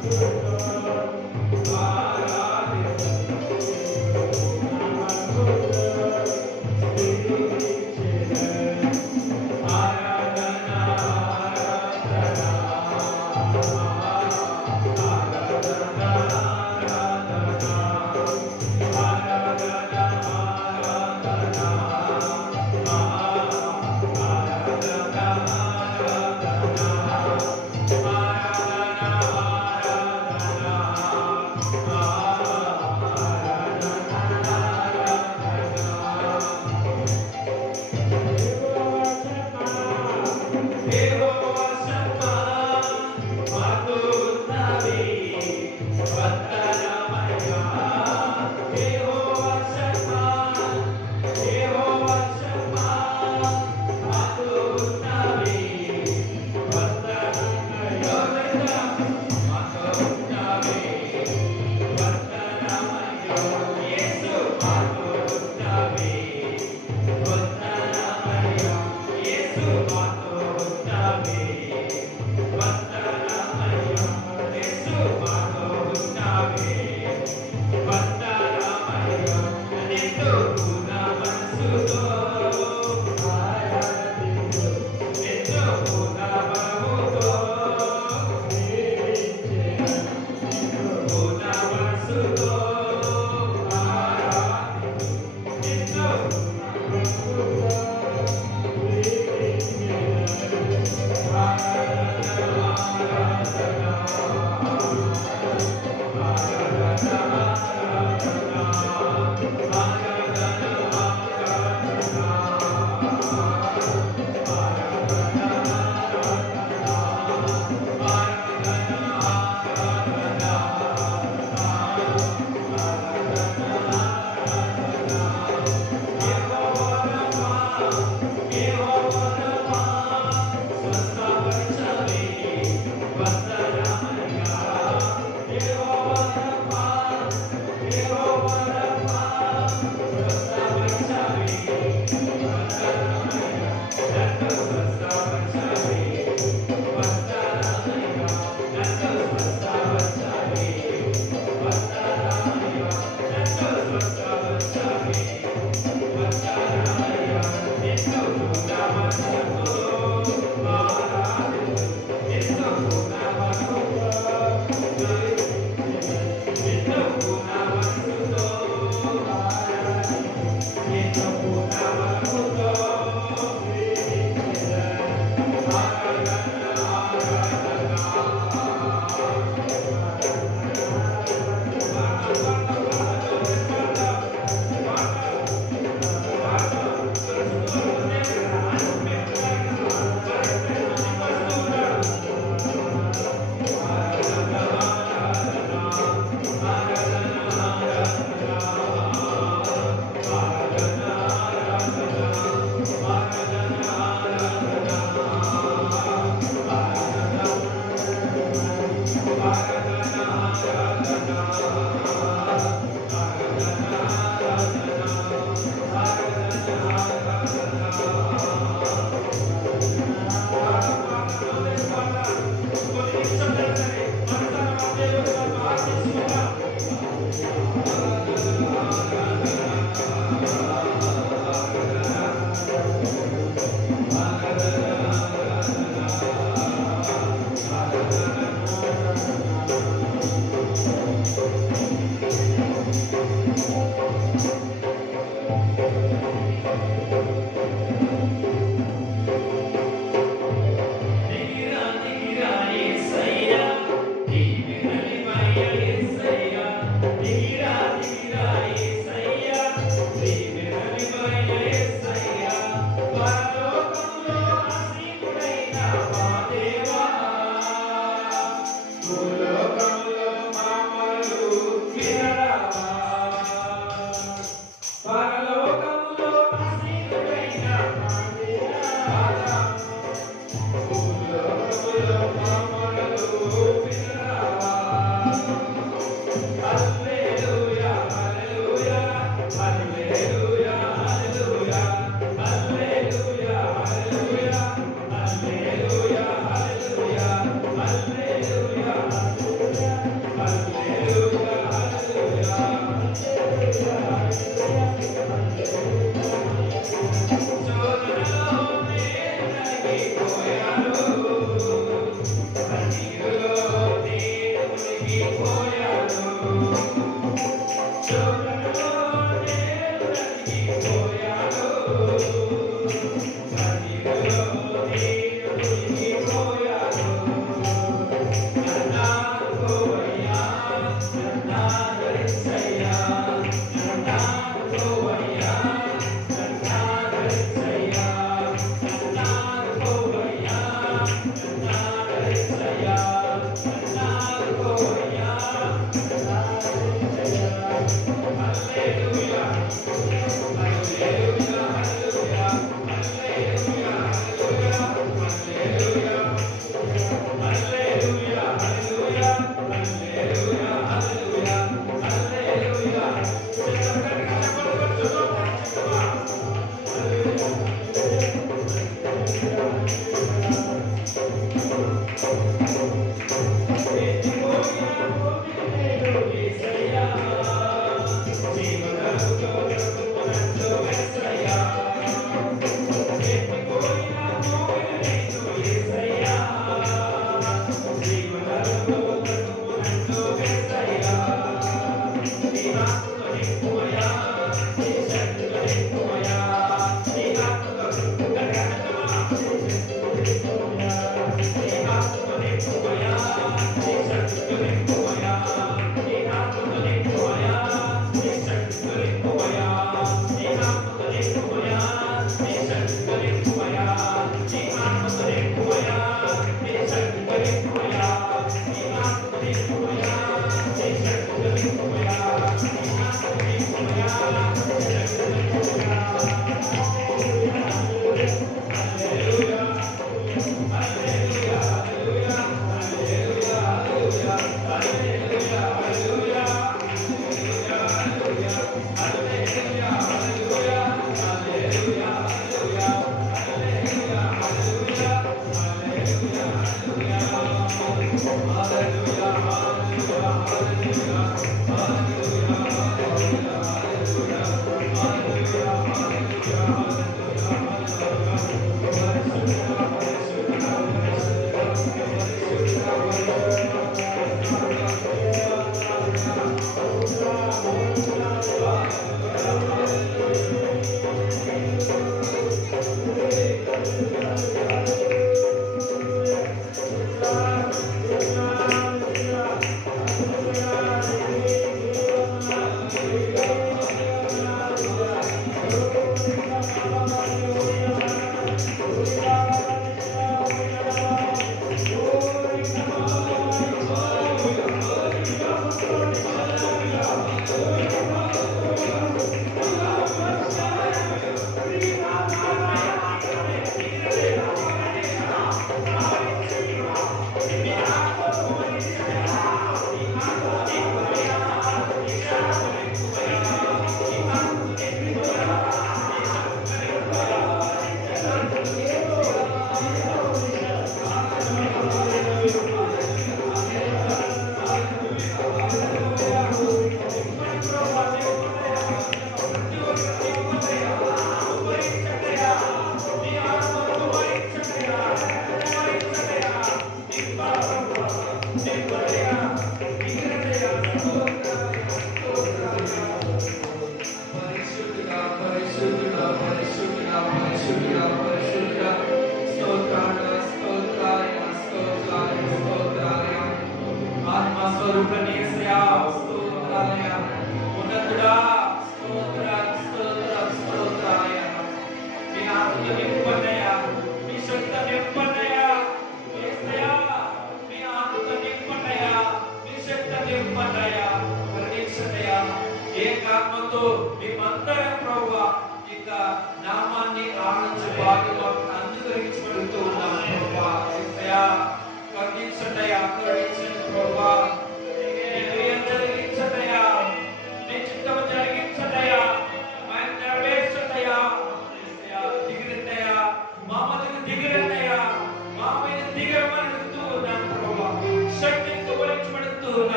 Hallelujah.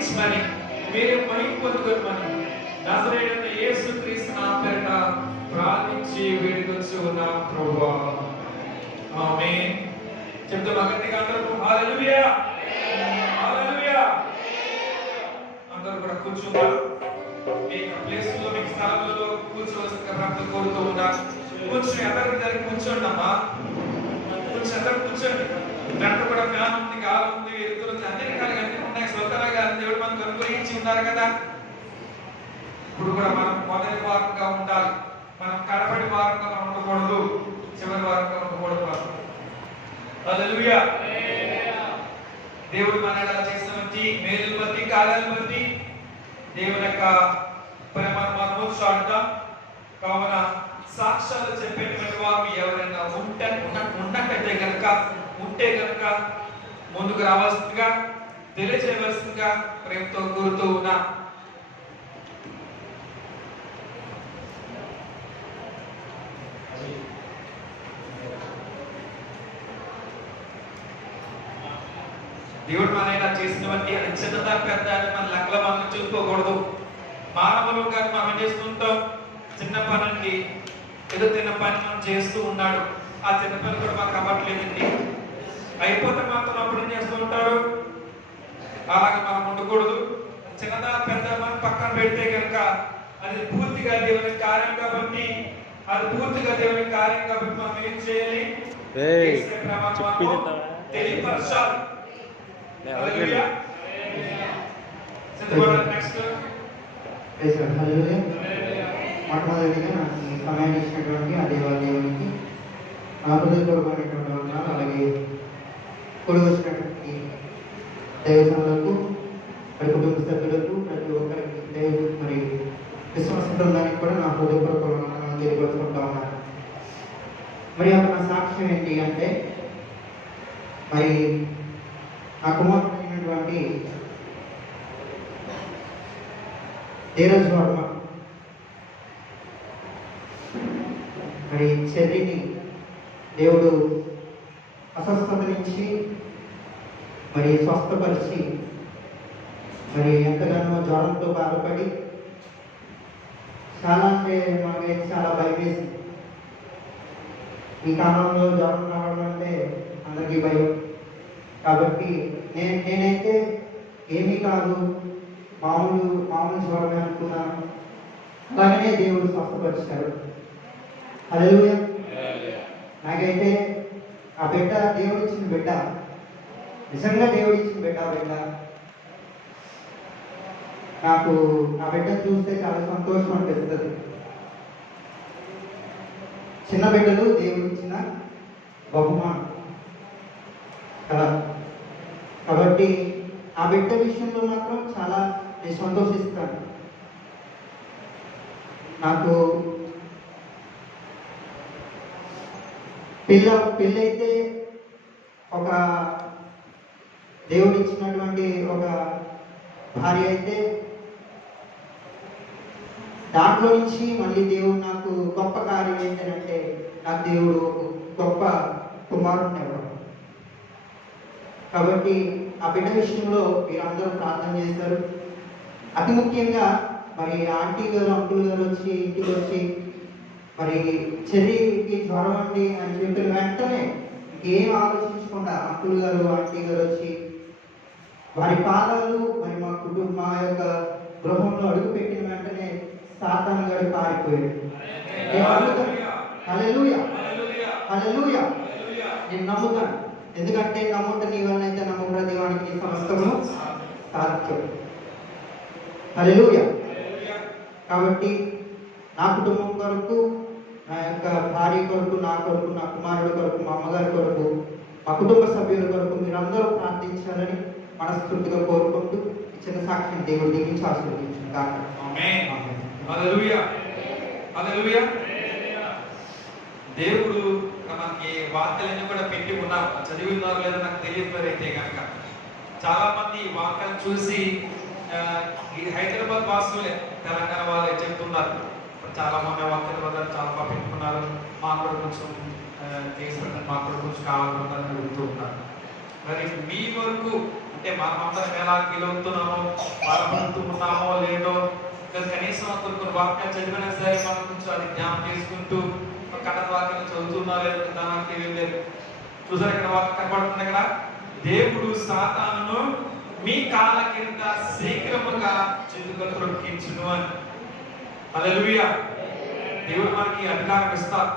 ఫలించమని, మీరే మహిమ పొందుకోమని నజరేయుడైన యేసుక్రీస్తు నామమున పేరిట ప్రార్థించి వేడుకొంచు ఉన్నాం ప్రభువా. ఆమేన్. చెప్తున్నా గట్టిగా అందరూ హల్లెలూయా, హల్లెలూయా. అందరూ కూడా కూర్చున్నారు. మీ ప్లేస్ లో, మీ స్థలంలో కూర్చోవలసిందిగా ప్రార్థన కోరుతూ ఉన్నారు. కూర్చొని అందరూ కూర్చోండి అమ్మా, కూర్చొని అందరూ కూర్చోండి. దాంట్లో కూడా ఫ్యాన్ ఉంది, గాలి ఉంది, ఎదురు ఉంది, అన్ని రకాలుగా అన్ని ఉన్నాయి. స్వతహాగా దేవుడు మనకు అనుగ్రహించి ఉన్నారు కదా. ఇప్పుడు కూడా మనం మొదటి వారంగా ఉండాలి. మనం కడపడి వారంగా మనం ఉండకూడదు, చివరి వారంగా ఉండకూడదు. హల్లెలూయా. దేవుడు మన ఎలా చేసినటువంటి మేలు బట్టి, కార్యాల బట్టి దేవుని యొక్క ప్రేమను మనము చాటుతాం. కావున సాక్ష్యాలు చెప్పేటువంటి వారు ఎవరైనా ఉన్నట్టయితే కనుక, ఉంటే కనుక ముందుకు రావాల్సిందిగా, తెలియజేయవలసిందిగా ప్రేమతో కోరుతూ ఉన్నా. దేవుడు మన ఇలా చేసినటువంటి అది చిన్నదా పెద్ద మన లెక్కల మనం చూసుకోకూడదు. మానవులు కానీ మనం చేస్తుంటాం. చిన్న పనికి ఏదో చిన్న పని మనం చేస్తూ ఉన్నాడు, ఆ చిన్న పని కూడా మనకు అవ్వట్లేదండి, అయిపోతే మాత్రం అప్పుడు ఏం చేస్తూ ఉంటారు. అలాగే మనం ఉండకూడదు. చిన్నదా పెద్ద మనం పక్కన పెడితే కనుక అది పూర్తిగా దేవుని కార్యం కాబట్టి, అది పూర్తిగా దేవుని కార్యం కాబట్టి మనం ఏం చేయాలి, తెలియపరచాలి. హల్లెలూయా. మొట్టమొదటిగా నాకు ఈ సమయాన్ని ఇచ్చినటువంటి ఆ దేవునికి నా హృదయపూర్వకమైనటువంటి వందనాలు. అలాగే కూడి వచ్చినటువంటి దైవజనులకు, మరి కుటుంబ సభ్యులకు, ప్రతి ఒక్కరికి మరి విశ్వాస బృందానికి కూడా నా హృదయపూర్వక వందనాలు తెలియపరుచుకుంటా ఉన్నాను. మరి అక్కడ నా సాక్ష్యం ఏంటి అంటే, మరి నా కుమారుడైనటువంటి ధీరజ్ వర్మ మరి చెర్రీని దేవుడు అస్వస్థత నుంచి మరి స్వస్థపరిచి, మరి ఎంతగానో జ్వరంతో బాధపడి, చాలా అంటే మాకైతే చాలా భయం వేసింది. ఈ కాలంలో జ్వరం రావడం అంటే అందరికీ భయం. కాబట్టి నేనైతే ఏమీ కాదు, మామూలు జ్వరమే అనుకున్నాను. అలాగనే దేవుడు స్వస్థపరిచాడు. హల్లెలూయా. నాకైతే ఆ బిడ్డ దేవుడు ఇచ్చిన బిడ్డ, నిజంగా దేవుడు ఇచ్చిన బిడ్డ. నాకు ఆ బిడ్డను చూస్తే చాలా సంతోషం అనిపిస్తుంది. చిన్న బిడ్డలు దేవుడు ఇచ్చిన బహుమానం కదా. కాబట్టి ఆ బిడ్డ విషయంలో మాత్రం చాలా నేను సంతోషిస్తాను. నాకు పెళ్ళైతే ఒక దేవుడు ఇచ్చినటువంటి ఒక భార్య అయితే, దాంట్లో నుంచి మళ్ళీ దేవుడు నాకు గొప్ప కార్యం ఏంటంటే, నాకు దేవుడు గొప్ప కుమారుడిని ఇవ్వడం. కాబట్టి ఆ బిడ్డ విషయంలో మీరందరూ ప్రార్థన చేస్తారు. అతి ముఖ్యంగా మరి ఆంటీ గారు, అంకుల్ గారు వచ్చి ఇంటికి వచ్చి మరి చెర్రీకి జ్వరం అండి అని చెప్పిన వెంటనే ఏం ఆలోచించకుండా అంకుల్ గారు, ఆంటీ గారు వచ్చి వారి పాదాలు మరి మా యొక్క గృహంలో అడుగు పెట్టిన వెంటనే సాతాను గారు పారిపోయాడు. హల్లెలూయా, హల్లెలూయా. నేను నమ్ముతాను, ఎందుకంటే నమ్ముట నీ వలనైతే నమ్ముట దేవానికి నీ సమస్తము సాధ్యం. హల్లెలూయా. కాబట్టి నా కుటుంబం కొరకు, నా యొక్క భార్య కొరకు, నా కొరకు, నా కుమారుడు కొరకు, మా అమ్మగారి కొరకు, మా కుటుంబ సభ్యుల కొరకు మీరందరూ ప్రార్థించాలని మనస్ఫూర్తిగా కోరుకుంటూ ఇచ్చిన సాక్ష్యం దేవుడు దీవించి ఆశీర్వదించును గాక. ఆమేన్. హల్లెలూయా, హల్లెలూయా. దేవుడు మనకి వాక్యాలన్నీ కూడా పెట్టి ఉన్నాం. చదివి ఉన్నారో లేదో నాకు తెలియదు. అయితే కనుక చాలా మంది వాక్యాలు చూసి ఈ హైదరాబాద్ వాసులే, తెలంగాణ వాళ్ళే చెప్తున్నారు. చాలా మంది వాక్యాల వల్ల చాలా బాగా పెట్టుకున్నారు. మాకు కూడా కొంచెం చేసి పెట్టండి, మాకు కూడా కొంచెం కావాలన్నారు అడుగుతూ ఉన్నారు. మరి మీ వరకు అంటే మనమందరం ఎలా ఫీల్ అవుతున్నామో బాధపడుతున్నామో లేదో, ఇంకా కనీసం కొన్ని వాక్యాలు చదివినా సరే మనం కొంచెం అది జ్ఞాపకం చేసుకుంటూ కథ వాక్యం చదువుతున్నారు లేదు దానికి ఏం లేదు. చూసారు ఇక్కడ వాక్యం కనబడుతుంది ఇక్కడ, దేవుడు సాతానును మీ కాళ్ళ కింద శీఘ్రముగా చితుకలు త్రొక్కించును అని. హల్లెలూయా. దేవుడు మనకి అధికారం ఇస్తారు.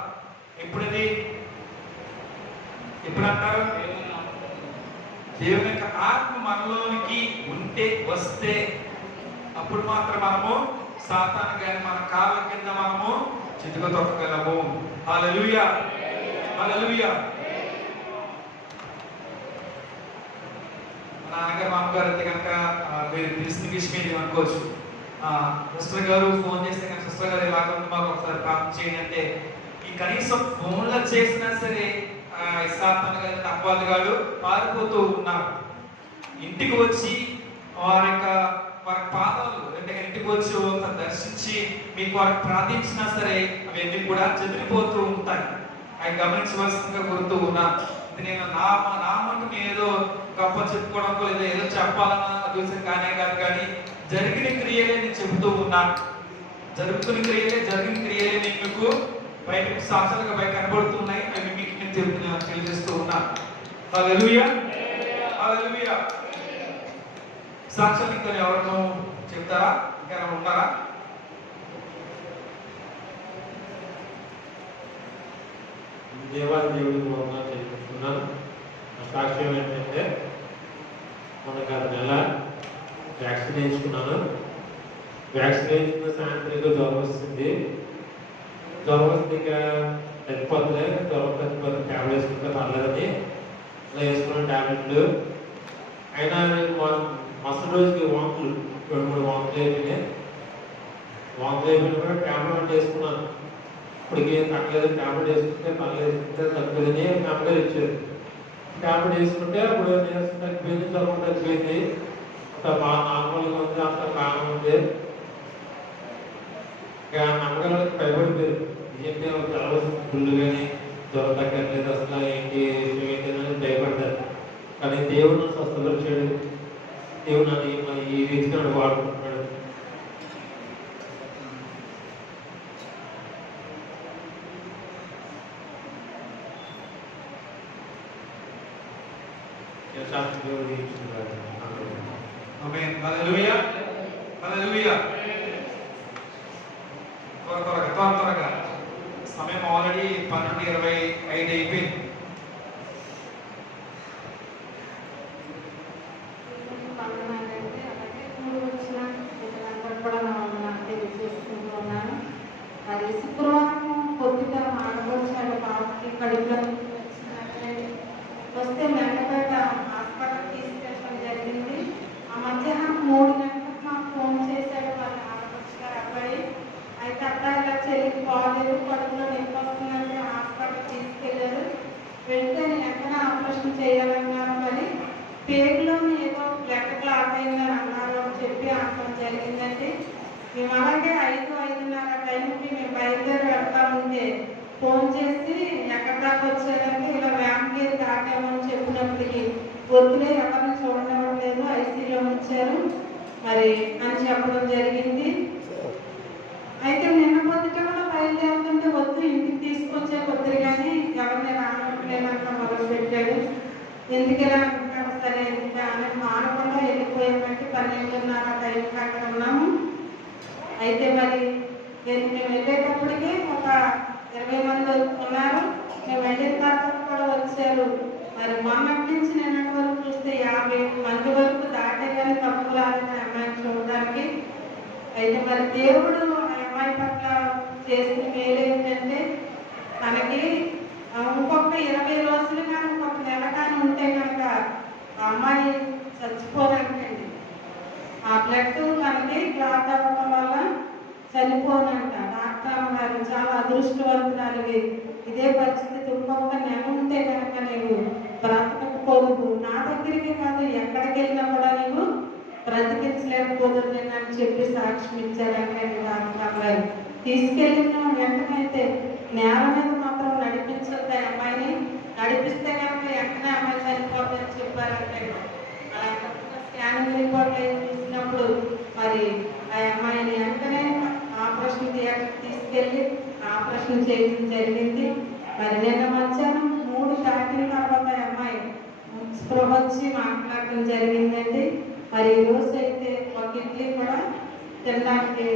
ఎప్పుడది ఎప్పుడంటారు? దేవుని యొక్క ఆత్మ మనలోనికి ఉంటే వస్తే అప్పుడు మాత్రం మనము సాతాను గాని మన కాళ్ళ కింద మనము చితుక తొక్కగలము. హల్లెలూయా, హల్లెలూయా. నాన్నగారు మామగారు అయితే కనుక మీరు తెలిసిన విషయం ఏది అనుకోవచ్చు. సిస్టర్ గారు ఫోన్ చేస్తే కనుక సిస్టర్ గారు ఇలాగ ఉంది మాకు ఒకసారి ప్రార్థన చేయండి అంటే, ఈ కనీసం ఫోన్లో చేసినా సరే సాతాను గారు అక్వాద్ గారు పారిపోతూ ఉన్నారు. ఇంటికి వచ్చి వారి పాదాలు అంటే ఇంటికి వచ్చి ఒకసారి దర్శించి మీకు వారికి ప్రార్థించినా సరే అవన్నీ కూడా చెదిరిపోతూ ఉంటాయి. అవి గమనించవలసిందిగా కోరుతూ ఉన్నా. నేను నామంటూ నేను ఏదో గొప్ప చెప్పుకోవడం లేదా ఏదో చెప్పాలన్న ఉద్దేశం కాదు కానీ జరిగిన క్రియలే నేను చెబుతూ ఉన్నాను. జరుగుతున్న క్రియలే జరిగిన క్రియలే నేను మీకు బయటకు సాక్షాలుగా బయట కనబడుతున్నాయి. అవి మీకు నేను తెలియజేస్తూ ఉన్నాను. హల్లెలూయా, హల్లెలూయా. సాక్ష్యం ఇంకా ఎవరినో చెప్తారా? ఇంకా ఎవరు ఉన్నారా? దేవాదేవుడి మూలంగా చెప్పుకుంటున్నాను. సాక్ష్యం ఏంటంటే మనకు గత నెల వ్యాక్సిన్ వేయించుకున్నాను. వ్యాక్సిన్ వేయించుకున్న సాయంత్రం జ్వరం వస్తుంది. జ్వరం వస్తే ఇంకా తగ్గిపోతుంది. జ్వరం తగ్గిపోతే ట్యాబ్లెట్ వేసుకుంటే పర్లేదని ఇలా వేసుకున్న ట్యాబ్లెట్లు అయినా మరుసటి రోజుకి వాంతులు 2-3 వాంతులు అయిపోయినాయి. వాంతులు అయిపోయినా కూడా ట్యాబ్లెట్ వేసుకున్నాను. ఇప్పటికి ఏం తగ్గలేదు. ట్యాబ్లెట్ వేసుకుంటే పర్లేదు, వేసుకుంటే తగ్గలేదని ట్యాబ్లెట్ ఇచ్చారు. ట్యాబ్లెట్ వేసుకుంటే అప్పుడు నీరసం తగ్గిపోయింది, జ్వరం తగ్గిపోయింది, అంత బాగా నార్మల్గా ఉంది, అంత బాగా ఉంది. ఇక నమ్మకాలకు భయపడిపోయారు. ఏంటి చాలా ఫుల్ కానీ జ్వరం తగ్గట్లేదు, అసలు ఏంటి ఏంటి భయపడ్డారు. కానీ దేవుడు స్వస్థపరిచాడు. దేవుడు నన్ను ఈ రీతిగా వాడుకుంటున్నాడు. ఆమేన్. హల్లెలూయా, హల్లెలూయా. త్వరగా సమయం ఆల్రెడీ 12:25 అయిపోయింది. అది శుక్రవారం పొద్దుట ఆడవచ్చాడు పాపకి కడుపులో వస్తే మెండపేట హాస్పిటల్ తీసుకెళ్ళడం జరిగింది. ఆ మధ్యాహ్నం 3 గంటలకు మాకు ఫోన్ చేశాడు వాళ్ళ ఆడపడుచుగారు అబ్బాయి. అయితే అబ్బాయి ఇలా చెల్లికి బాగలేదు, కడుపులో నొప్పి వస్తుందంటే హాస్పిటల్ తీసుకెళ్ళారు. వెంటనే ఎక్కడ ఆపరేషన్ చేయాలన్నారు. మరి పేగులోని ఏదో బ్లడ్ క్లాట్ అయిందని అన్నారు అని చెప్పి అనడం జరిగిందండి. మేము అలాగే 5-5:30 టైంకి మేము బయలుదేరి వెళ్తామంటే ఫోన్ చేసి ఎక్కడ దాకా వచ్చారంటే ఇలా వ్యాంగేరి దాటామని చెప్పినప్పటికీ వద్దులే ఎవరిని చూడడం లేదు, ఐసీలో ఉంచారు మరి అని చెప్పడం జరిగింది. అయితే నిన్న పొద్దుట కూడా బయలుదేరుతుంటే వద్దు ఇంటికి తీసుకొచ్చే కొద్దిగా కానీ ఎవరిని రానట్లేనంట మొదలుపెట్టాడు. ఎందుకు ఇలా అంటాడు? సరే ఎందుకు అని మానకుండా వెళ్ళిపోయామంటే 12:30 టైంకి అక్కడ ఉన్నాము. అయితే మరి మేము వెళ్ళేటప్పటికి ఒక 20 మంది ఉన్నారు. మేము వెళ్ళిన తర్వాత కూడా వచ్చారు. మరి మొన్నటి నుంచి నిన్నటి వరకు చూస్తే 50 మంది వరకు దాటే కానీ తప్పు రాదని అమ్మాయిని చూడడానికి. అయితే మరి దేవుడు ఆ అమ్మాయి పట్ల చేసిన మేలు ఏంటంటే మనకి ఇంకొక 20 రోజులు కానీ ఇంకొక నెల కానీ ఉంటే కనుక ఆ అమ్మాయి చచ్చిపోదంటండి. ఆ బ్లడ్ మనకి క్లాట్ అవ్వడం వల్ల చనిపోనంట. డాక్టర్ గారు చాలా అదృష్టవంతురాలివి, ఇదే పరిస్థితి ఇంకొక నెల ఉంటే కనుక నీవు బ్రతకపోదు, నా దగ్గరికి కాదు ఎక్కడికి వెళ్ళినా కూడా నీవు బ్రతికించలేకపోదు నేను అని చెప్పి సాక్ష్యం ఇచ్చారంటే డాక్టర్ గారు. తీసుకెళ్ళిన వెంటనే అయితే నేల మీద మాత్రం నడిపించొద్దు అమ్మాయిని, నడిపిస్తే కనుక వెంటనే అమ్మాయి చనిపోతుందని చెప్పారంటే స్కానింగ్ రిపోర్ట్ తీసినప్పుడు మరి ఆ అమ్మాయిని వెంటనే ఆపరేషన్ థియేటర్ తీసుకెళ్ళి ఆపరేషన్ చేయడం జరిగింది. మరి నిన్న మధ్యాహ్నం 3 దాటిన తర్వాత ఆ అమ్మాయి స్పృహ వచ్చి మాట్లాడడం జరిగిందండి. మరి ఈ రోజు అయితే ఒక ఇడ్లీ కూడా తినడానికి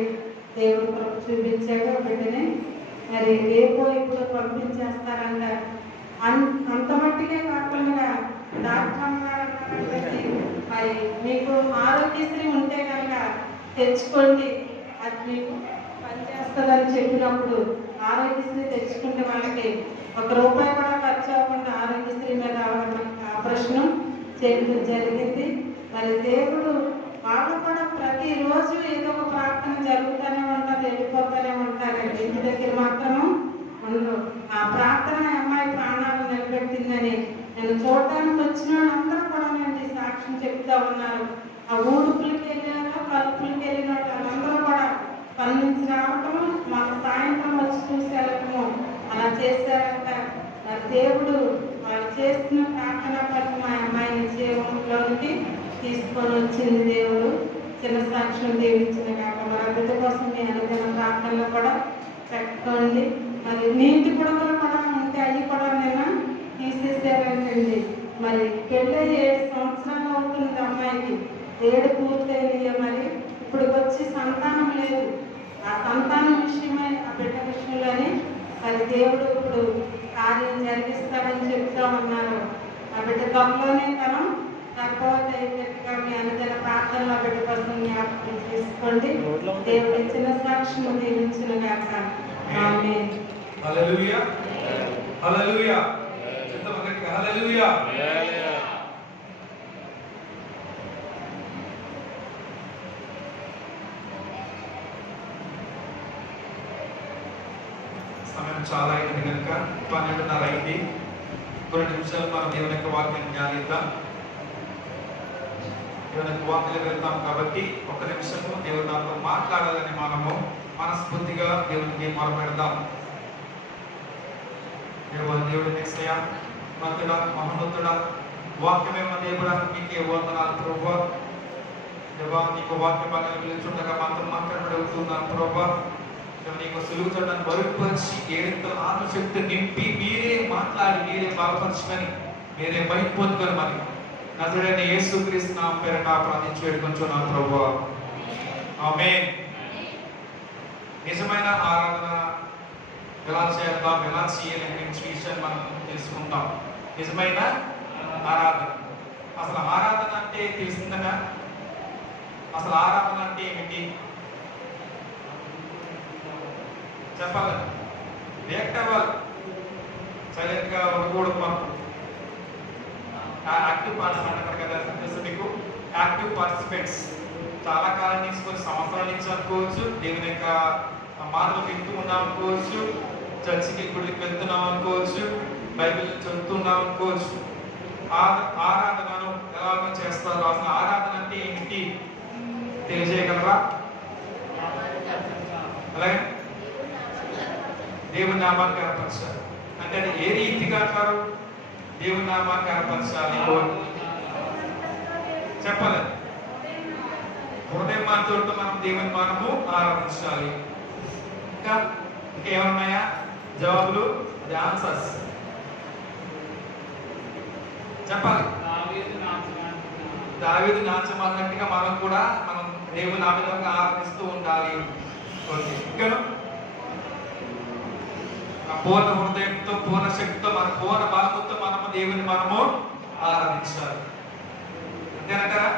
దేవుడు కృప చూపించాడు బిడ్డని. మరి రేపు ఇప్పుడు పంపించేస్తారంట. అంత మట్టికే కాకుండా డాక్టర్ మరి మీకు ఆరోగ్యశ్రీ ఉంటే కనుక తెచ్చుకోండి, అది మీకు పనిచేస్తుందని చెప్పినప్పుడు ఆరోగ్యశ్రీ తెచ్చుకుంటే వాళ్ళకి ₹1 కూడా ఖర్చు అవ్వకుండా ఆరోగ్యశ్రీ మీద ఆపరేషన్ చేయడం జరిగింది. మరి దేవుడు వాళ్ళు కూడా ప్రతిరోజు ఏదో ఒక ప్రార్థన జరుగుతూనే ఉంటారు, వెళ్ళిపోతూనే ఉంటారు. ఇంటి దగ్గర మాత్రము ఉండరు. ఆ ప్రార్థన అమ్మాయి ప్రాణాలు నిలబెట్టిందని నేను చూడటానికి వచ్చిన వాళ్ళందరూ కూడా నేను సాక్ష్యం చెప్తా ఉన్నారు. ఆ ఊడుపులకి వెళ్ళిన కలుపులకి వెళ్ళిన వాళ్ళందరూ కూడా పని నుంచి రావటము, మాకు సాయంత్రం వచ్చి చూసి వెళ్ళటము అలా చేశారంట. దేవుడు వాళ్ళు చేస్తున్న ప్రార్థన పట్ల మా అమ్మాయిని జీవంలోనికి తీసుకొని వచ్చింది దేవుడు. చిన్న సాక్ష్యం దీవించిన కాక మరి బిడ్డ కోసం మీ అనుదిన ప్రార్థనలో కూడా పెట్టుకోండి. మరి నీటి పొడవలు కూడా ఉంటే అవి కూడా నేను తీసేసారంటండి. మరి పెళ్ళి 7 సంవత్సరాలు అవుతుంది అమ్మాయికి, 7 పూర్తయింది. మరి ఇప్పుడు వచ్చి సంతానం లేదు. ఆ సంతానం విషయమై ఆ బిడ్డ విషయంలోని మరి దేవుడు ఇప్పుడు కార్యం జరిగిస్తాడని చెప్తా ఉన్నారు. ఆ బిడ్డ త్వరలోనే తను గర్భవతి అయినట్టుగా మీ అనుదిన ప్రార్థనలో బిడ్డ కోసం జ్ఞాపకం చేసుకోండి. దేవుడు ఇచ్చిన సాక్ష్యం దీవించిన గాక. ఆమేన్. హల్లెలూయా, హల్లెలూయా. చెప్తామా గట్టిగా హల్లెలూయా. సమయం చాలా అయింది కనుక 12:30 అయింది. కొన్ని నిమిషాలు మనం దేవుని యొక్క వాక్యాన్ని ధ్యానిద్దాం. దేవుని యొక్క వాక్యాలకు వెళ్తాం కాబట్టి 1 నిమిషము దేవుడు నాతో మాట్లాడాలని మనము మనస్ఫూర్తిగా దేవునికి మొరపెడదాం. దేవుడి నిశ్చయ మంతుడ మహోన్నతుడ వాక్యమేమో దేవుడా నీకే వందనాలు ప్రభువా. దేవా నీకు వాక్య భాగాన్ని పిలుచుండగా మాత్రం మాట్లాడబడుతున్నాను ప్రభువా. నీకు సులువుతాడని బరుపరిచి ఏడంతల ఆత్మశక్తి నింపి మీరే మాట్లాడి మీరే బలపరచుకొని మీరే బయట పొందుకొని మరి నజరేయుడైన యేసుక్రీస్తు నామమున పేరట ప్రార్థించి వేడుకొంచున్నాను ప్రభువా. ఆమేన్. నిజమైన ఆరాధన ఎలా చేద్దాం, ఎలా చేయాలి అనే విషయాన్ని మనం తెలుసుకుందాం. నిజమైన ఆరాధన, అసలు ఆరాధన అంటే తెలిసిందనా? అసలు ఆరాధన అంటే ఏమిటి చెప్పాలి. రియాక్ట్ అవ్వాలి, సైలెంట్ గా ఉండకూడదు. మనం యాక్టివ్ పార్టిసిపెంట్ అంటారు కదా, తెలుసు మీకు. యాక్టివ్ పార్టిసిపెంట్స్ చాలా కాలం నుంచి, కొన్ని సంవత్సరాల నుంచి అనుకోవచ్చు, దేవుని యొక్క మాటలు వింటూ ఉన్నాం అనుకోవచ్చు, చర్చికి గుడికి వెళ్తున్నాం అనుకోవచ్చు, బైబిల్ చదువుతున్నాం అనుకోవచ్చు. ఆరాధనను ఎలాగో చేస్తారు. అసలు ఆరాధన అంటే ఏమిటి తెలియజేయగలరా? అలాగే దేవుని నామాన్ని కనపరచాలి అంటే అది ఏ రీతిగా అంటారు? దేవుని నామాన్ని కనపరచాలి చెప్పాలి. హృదయం మాటలతో మనం దేవుని మనము ఆరాధించాలి. ఇంకా ఇంకేమన్నాయా జవాబులు? ఆన్సర్స్ చెప్పాలి. దావీదు నాచమన్నట్టుగా మనం కూడా మనం దేవుని నామముగా ఆరాధిస్తూ ఉండాలి. ఇంకా పూర్ణ హృదయంతో, పూర్ణ శక్తితో, మన పూర్ణ బలంతో మనము దేవుని మనము ఆరాధించాలి. అంతేనంటారా?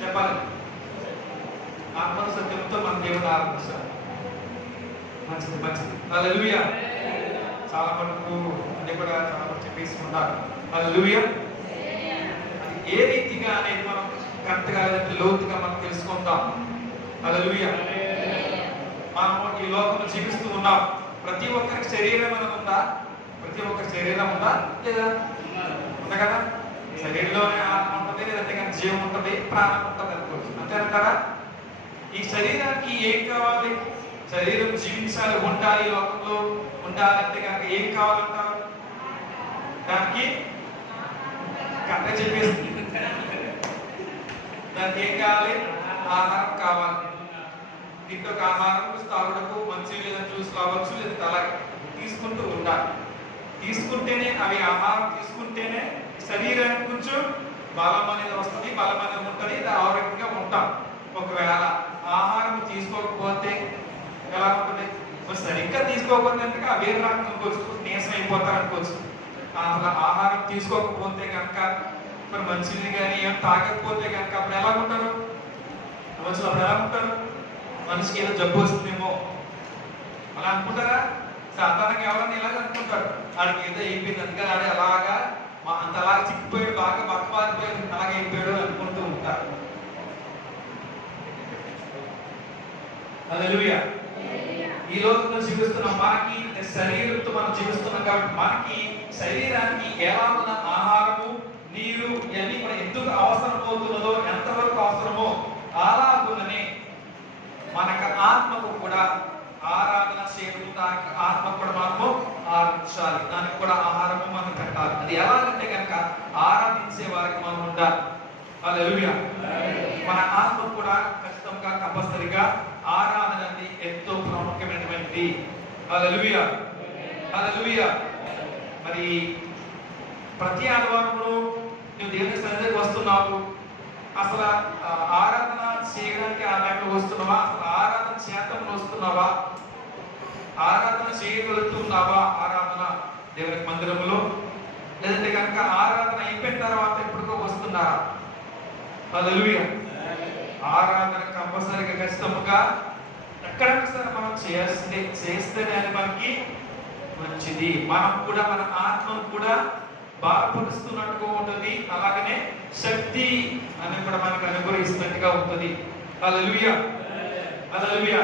చెప్పాలి. ఆత్మ సత్యంతో మన దేవుని ఆరాధించాలి. మంచిది మంచిది. హల్లెలూయా. చాలా మటుకు అది కూడా చాలా చెప్పేసుకుంటారు. హల్లెలూయా. ఏ రీతిగా అనేది మనం కరెక్ట్గా లోతుగా మనం తెలుసుకుందాం. హల్లెలూయా. మనము ఈ లోకంలో జీవిస్తూ ఉన్నాం. ప్రతి ఒక్కరికి శరీరం అనేది ఉందా? ప్రతి ఒక్కరి శరీరం ఉందా లేదా? ఉంది కదా. శరీరంలోనే ఆత్మ ఉంటుంది, లేదంటే కానీ జీవం ఉంటుంది, ప్రాణం ఉంటుంది అనుకోవచ్చు. అంతేనంటారా? ఈ శరీరానికి ఏం కావాలి? శరీరం జీవించాలి, ఉండాలి, లోకంలో ఉండాలంటే కనుక ఏం కావాలంటారు? దానికి కథ చెప్పేసి దానికి ఏం కావాలి? ఆహారం కావాలి. ఇంకొక ఆహారం తాగుటకు మంచి లేదా జ్యూస్ కావచ్చు, లేదా అలా తీసుకుంటూ ఉండాలి. తీసుకుంటేనే అవి ఆహారం తీసుకుంటేనే శరీరానికి కొంచెం బలం అనేది వస్తుంది, బలం అనేది ఉంటుంది, ఆరోగ్యంగా ఉంటాం. ఒకవేళ ఆహారం తీసుకోకపోతే ఎలా ఉంటుంది? సరిగ్గా తీసుకోకపోతే కనుక వేరే రకం అనుకోవచ్చు, నీరసం అయిపోతారు అనుకోవచ్చు. అసలు ఆహారం తీసుకోకపోతే కనుక మరి మంచిది కానీ ఏం తాగకపోతే కనుక అప్పుడు ఎలా ఉంటారు? మనుషులు అప్పుడు ఎలా ఉంటారు? మనిషికి ఏదో జబ్బు వస్తుందేమో అలా అనుకుంటారా? సాధారణంగా ఎవరన్నా ఇలాగ అనుకుంటారు, ఆడికి ఏదో అయిపోయింది అందుకని ఆడే అలాగా అంతలాగా చిక్కిపోయాడు, బాగా బక్కబారిపోయాడు, అలాగే అయిపోయాడు అనుకుంటూ ఉంటారు. హల్లెలూయా. ఈ లోకంలో జీవిస్తున్న మనకి శరీరంతో మనం జీవిస్తున్నాం కాబట్టి మనకి శరీరానికి ఎలా ఉన్న ఆహారము, నీరు ఇవన్నీ కూడా ఎందుకు అవసరం అవుతున్నదో, ఎంతవరకు అవసరమో అలాగుననే మనకు ఆత్మకు కూడా ఆరాధన చేయడం, దానికి ఆత్మ కూడా మనము ఆరాధించాలి, దానికి కూడా ఆహారము మనం పెట్టాలి. అది ఎలాగంటే కనుక ఆరాధించే వారికి మనం ఉండాలి. హల్లెలూయా. మన ఆత్మ కూడా ఖచ్చితంగా కంపల్సరిగా ఆరాధన అనేది ఎంతో ప్రాముఖ్యమైనటువంటి. హల్లెలూయా. హల్లెలూయా. మరి ప్రతి ఆదివారంలో నువ్వు దేవుని సన్నిధికి వస్తున్నావు, అసలు ఆరాధన చేయడానికి ఆ టైంలో వస్తున్నావా? అసలు ఆరాధన చేతను వస్తున్నావా? ఆరాధన చేయగలుగుతున్నావా? ఆరాధన దేవుని మందిరంలో, లేదంటే కనుక ఆరాధన అయిపోయిన తర్వాత ఎప్పుడుకో వస్తున్నారా? హల్లెలూయా. ఆరాధన కంపల్సరీగా ఖచ్చితంగా ఎక్కడైనా సరే మనం చేస్తేనే అది మనకి మంచిది. మనం కూడా మన ఆత్మను కూడా బాధపరుస్తున్నట్టుగా ఉంటుంది, అలాగనే శక్తి అని కూడా మనకు అనుగ్రహిస్తున్నట్టుగా ఉంటుంది. హల్లెలూయా. హల్లెలూయా.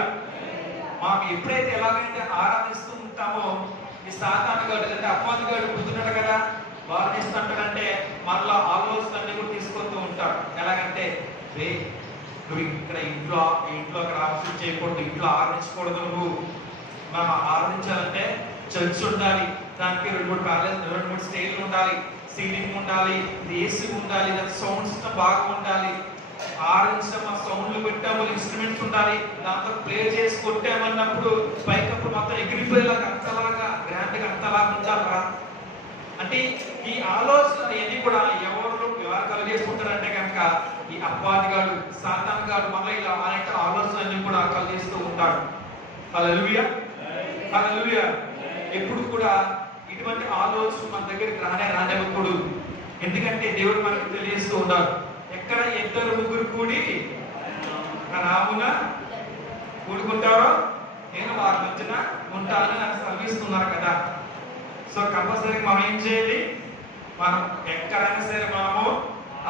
మనం ఎప్పుడైతే ఎలాగైతే ఆరాధిస్తూ ఉంటామో ఈ సాతాను గాడు అంటే అపవాది గాడు కూర్చున్నాడు కదా, వారు చేస్తుంటాడంటే మనలో ఆలోచనలన్నీ కూడా తీసుకొస్తూ ఉంటాడు. ఎలాగంటే నువ్వు ఇంట్లో అక్కడ ఆలోచన చేయకూడదు, ఇంట్లో ఆరాధించకూడదు, నువ్వు మనం ఆరాధించాలంటే చర్చ్ ఉండాలి, దానికి 2-3 కాలేజ్ 2-3 స్టేజ్లు ఉండాలి, సీలింగ్ ఉండాలి, ఏసీ ఉండాలి, సౌండ్ సిస్టమ్ బాగా ఉండాలి, ఆరాధించడం సౌండ్లు పెట్టాము, ఇన్స్ట్రుమెంట్స్ ఉండాలి, దాంతో ప్లే చేసి కొట్టామన్నప్పుడు పైకప్పుడు మొత్తం ఎగిరిపోయేలాగా అంతలాగా గ్రాండ్గా అంతలాగా ఉండాలరా అంటే ఈ ఆలోచన ఇవన్నీ కూడా ఎవరు కలిగేసుకుంటారంటే కనుక ఈ అపవాదిగాడు సాతానుగాడు మళ్ళీ ఇలా అనేక ఆలోచనలన్నీ కూడా కలిగేస్తూ ఉంటాడు. హల్లెలూయా. హల్లెలూయా. ఎప్పుడు కూడా ఇటువంటి ఆలోచన మన దగ్గరికి రానివ్వకూడదు. ఎందుకంటే దేవుడు మనకు తెలియజేస్తూ ఉన్నాడు, ఎక్కడ 2-3 కూడి నామున కూడుకుంటారో నేను వారి మధ్యన ఉంటానని నాకు సెలవిస్తున్నారు కదా. సో కంపల్సరీ మనం ఏం చేయాలి? మనం ఎక్కడైనా సరే మనము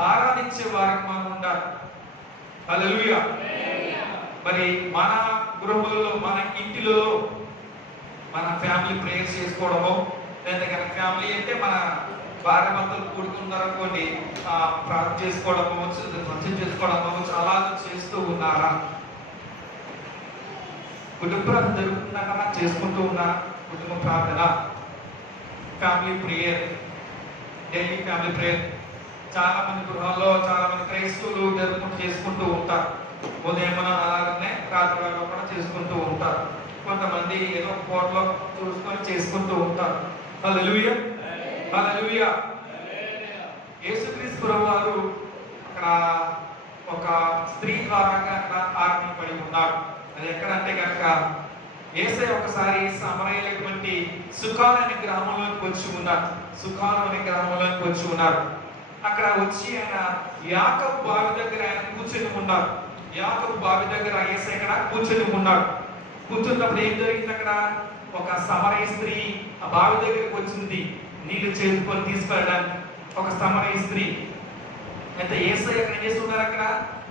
ఆరాధించే వారికి మనం ఉండాలి. హల్లెలూయా. మరి మన గృహంలో, మన ఇంటిలో మన ఫ్యామిలీ ప్రేయర్స్ చేసుకోవడము, లేదా కనుక ఫ్యామిలీ అంటే మన భార్య భర్తలు కూడుకున్నారనుకోండి, ప్రార్థన చేసుకోవడము, మంచి చేసుకోవడము చాలా చేస్తూ ఉన్నారా? కుటుంబ ప్రార్థన జరుగుతుందన్నా చేసుకుంటూ ఉన్నారా? కుటుంబ ప్రార్థన, family prayer, daily family prayer చాలా మంది గృహాల్లో చాలా మంది క్రైస్తవులు చేసుకుంటూ ఉంటారు. ఉదయం అలాగనే రాత్రి వేళ కూడా చేసుకుంటూ ఉంటారు. కొంతమంది ఏదో కోట్లో చూసుకొని చేసుకుంటూ ఉంటారు. హల్లెలూయా. హల్లెలూయా. యేసుక్రీస్తు ప్రభువారు అక్కడ ఒక స్త్రీ ద్వారా ఆజ్ఞపడి ఉన్నాడు. అది ఎక్కడంటే కనుక యేసయ్య ఒకసారి సమరయమైనటువంటి సుఖాలు అనే గ్రామంలోకి వచ్చి ఉన్నారు. సుఖాలు అనే గ్రామంలోకి వచ్చి ఉన్నారు. అక్కడ వచ్చి ఆయన యాకోబు బావి దగ్గర ఆయన కూర్చొని ఉన్నారు. యాకోబు బావి దగ్గర యేసయ్య అక్కడ కూర్చొని ఉన్నాడు. కూర్చున్నప్పుడు ఏం జరిగింది? అక్కడ ఒక సమరయ స్త్రీ ఆ బావి దగ్గరికి వచ్చింది నీళ్లు చేసుకొని తీసుకెళ్ళడానికి. ఒక సమరయ స్త్రీ అయితే యేసయ్య అక్కడ ఏం చేసి ఉన్నారు? అక్కడ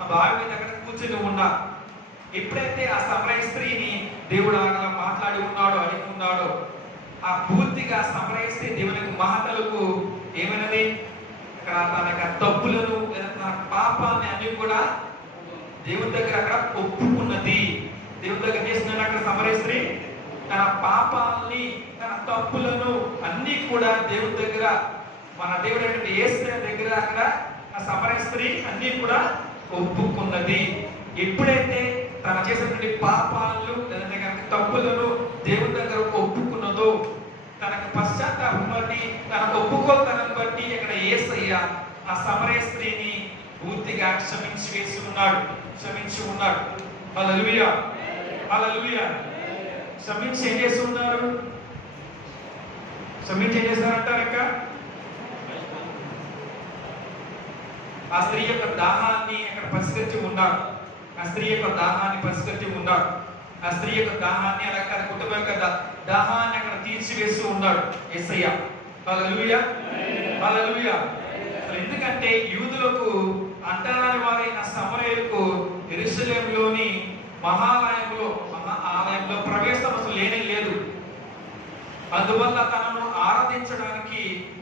ఆ బావి మీద అక్కడ కూర్చొని ఉన్నారు. ఎప్పుడైతే ఆ సమరయ స్త్రీని దేవుడు అలా మాట్లాడి ఉన్నాడో, అడిగి ఉన్నాడో, ఆ పూర్తిగా సమరయ స్త్రీ దేవునికి మహతలకు ఏమైనది? అక్కడ తన తప్పులను లేదా తన పాపాన్ని అన్ని కూడా దేవుని దగ్గర అక్కడ ఒప్పుకున్నది. దేవుని దగ్గర చేసిన అక్కడ సమరయ స్త్రీ తన పాపాలని తన తప్పులను అన్ని కూడా దేవుడి దగ్గర, మన దేవుడు యేసు దగ్గర అక్కడ ఆ సమరయ స్త్రీ అన్ని కూడా ఒప్పుకున్నది. ఎప్పుడైతే తన చేసినటువంటి పాపాలను లేదంటే కనుక తప్పులను దేవుడి దగ్గర ఒప్పుకున్నదో, తనకు పశ్చాత్తాపం బట్టి, తన ఒప్పుకోతనం బట్టి ఇక్కడ యేసయ్య ఆ సమరయ స్త్రీని పూర్తిగా క్షమించి ఉన్నాడు. హల్లెలూయా, హల్లెలూయా. క్షమించి ఏం చేసి ఉన్నారు? క్షమించి ఏం చేశారంటారక్క? ఆ స్త్రీ యొక్క దాహాన్ని అక్కడ పరిష్కరించి ఉన్నారు. ఆ స్త్రీ యొక్క దాహాన్ని పరిష్కరించి ఉన్నారు. ఆ స్త్రీ యొక్క దాహాన్ని అలాగే తన కుటుంబ యొక్క దాహాన్ని అక్కడ తీర్చివేస్తూ ఉన్నాడు యేసయ్య. హల్లెలూయా, హల్లెలూయా. ఎందుకంటే యూదులకు అంటరాని వారైన సమరయులకు యెరూషలేములోని మహా ఆలయంలో ప్రవేశం అసలు లేనే లేదు. అందువల్ల తనను ఆరాధించడానికి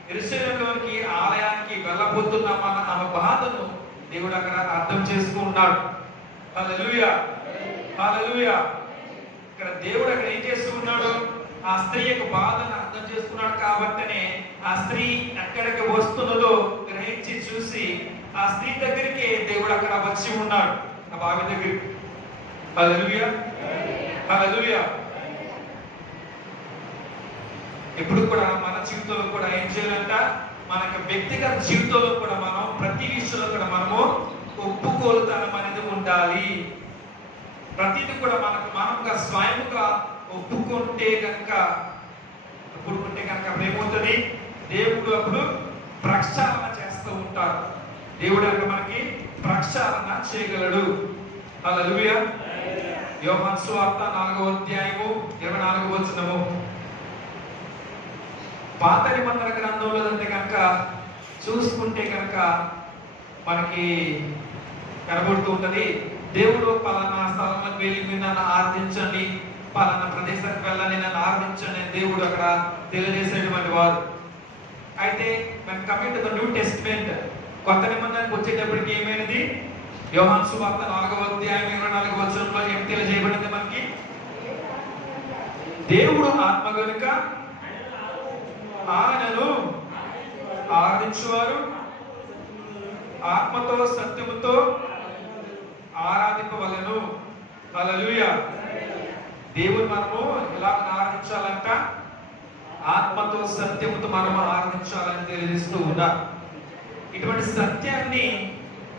యెరూషలేములోనికి ఆలయానికి వెళ్ళబోతున్నామన్న ఆమె బాధను దేవుడు అక్కడ అర్థం చేసుకుంటూ ఉన్నాడు. హల్లెలూయా, హల్లెలూయా. ఇక్కడ దేవుడు అక్కడ ఏం చేస్తూ ఉన్నాడు? ఆ స్త్రీ యొక్క బాధను అర్థం చేసుకున్నాడు. కాబట్టినే ఆ స్త్రీ ఎక్కడికి వస్తున్నదో గ్రహించి చూసి ఆ స్త్రీ దగ్గరికి దేవుడు అక్కడ వచ్చి ఉన్నాడు, ఆ బావి దగ్గరికి. హల్లెలూయా, హల్లెలూయా. ఎప్పుడు కూడా మన జీవితంలో కూడా ఏం చేయాలంట? మనకి వ్యక్తిగత జీవితంలో కూడా మనం ప్రతి విషయంలో కూడా మనము ఒప్పుకోలుతనం అనేది ఉండాలి. ప్రతిది కూడా మనంగా స్వయంగా ఒప్పుకుంటే కనుక ఏమవుతుంది? దేవుడు అప్పుడు ప్రక్షాళన చేస్తూ ఉంటారు. దేవుడు అక్కడ మనకి ప్రక్షాళన చేయగలడు. హల్లెలూయా. యోహాను సువార్త 4వ అధ్యాయము 24వ వచనము. పాత నిబంధన గ్రంథంలో అంటే కనుక చూసుకుంటే కనుక మనకి కనబడుతూ ఉంటది, దేవుడు పలానా స్థలంలోకి వెళ్ళి మీరు నన్ను ఆరాధించండి, పలానా ప్రదేశానికి వెళ్ళని నన్ను ఆరాధించండి అని దేవుడు అక్కడ తెలియజేసేటువంటి వారు. అయితే మనకి coming to the new testament, కొత్త నిబంధనకు వచ్చేటప్పటికి ఏమైనది? యోహాను సువార్త 4వ అధ్యాయం 24వ వచనంలో ఏం తెలియజేయబడింది మనకి? దేవుడు ఆత్మ గనుక ఆయనను ఆరాధించువారు ఆత్మతో సత్యముతో ఆరాధింపవలెను. హల్లెలూయా. దేవుడు మనము ఎలా ఆరాధించాలంట? ఆత్మతో సత్యముతో మనము ఆరాధించాలని తెలియజేస్తూ ఉన్నారు. ఇటువంటి సత్యాన్ని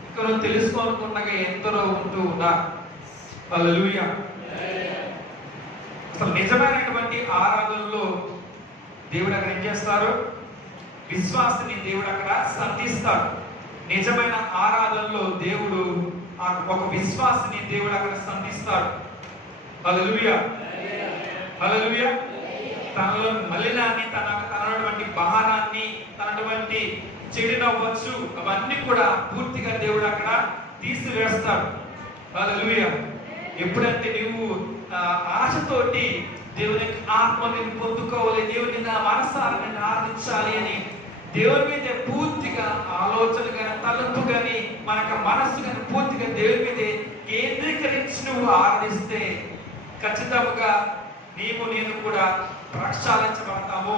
ఇక్కడ తెలుసుకోనుకున్నగా ఎందరో ఉంటూ ఉన్నారు. హల్లెలూయా. అసలు నిజమైనటువంటి ఆరాధనలో దేవుడు అక్కడ ఏం చేస్తారు? విశ్వాసిని దేవుడు అక్కడ సంధిస్తాడు. నిజమైన ఆరాధనలో దేవుడు ఒక విశ్వాసిని దేవుడు అక్కడ సంధిస్తాడు. హల్లెలూయా, హల్లెలూయా. తనలో మలినాన్ని, తనటువంటి భారాన్ని, తనటువంటి చెడునవ్వచ్చు అవన్నీ కూడా పూర్తిగా దేవుడు అక్కడ తీసివేస్తాడు. హల్లెలూయా. ఎప్పుడంటే నువ్వు ఆశతోటి దేవుని ఆత్మని పొందుకోవాలి, దేవుని నా మనసారా నేను ఆరాధించాలి అని దేవుని మీద పూర్తిగా ఆలోచన కానీ తలంపు కానీ మనకు మనస్సు కానీ పూర్తిగా దేవుని మీద కేంద్రీకరించి నువ్వు ఆరాధిస్తే ఖచ్చితంగా నేను కూడా ప్రక్షాళించబడతాము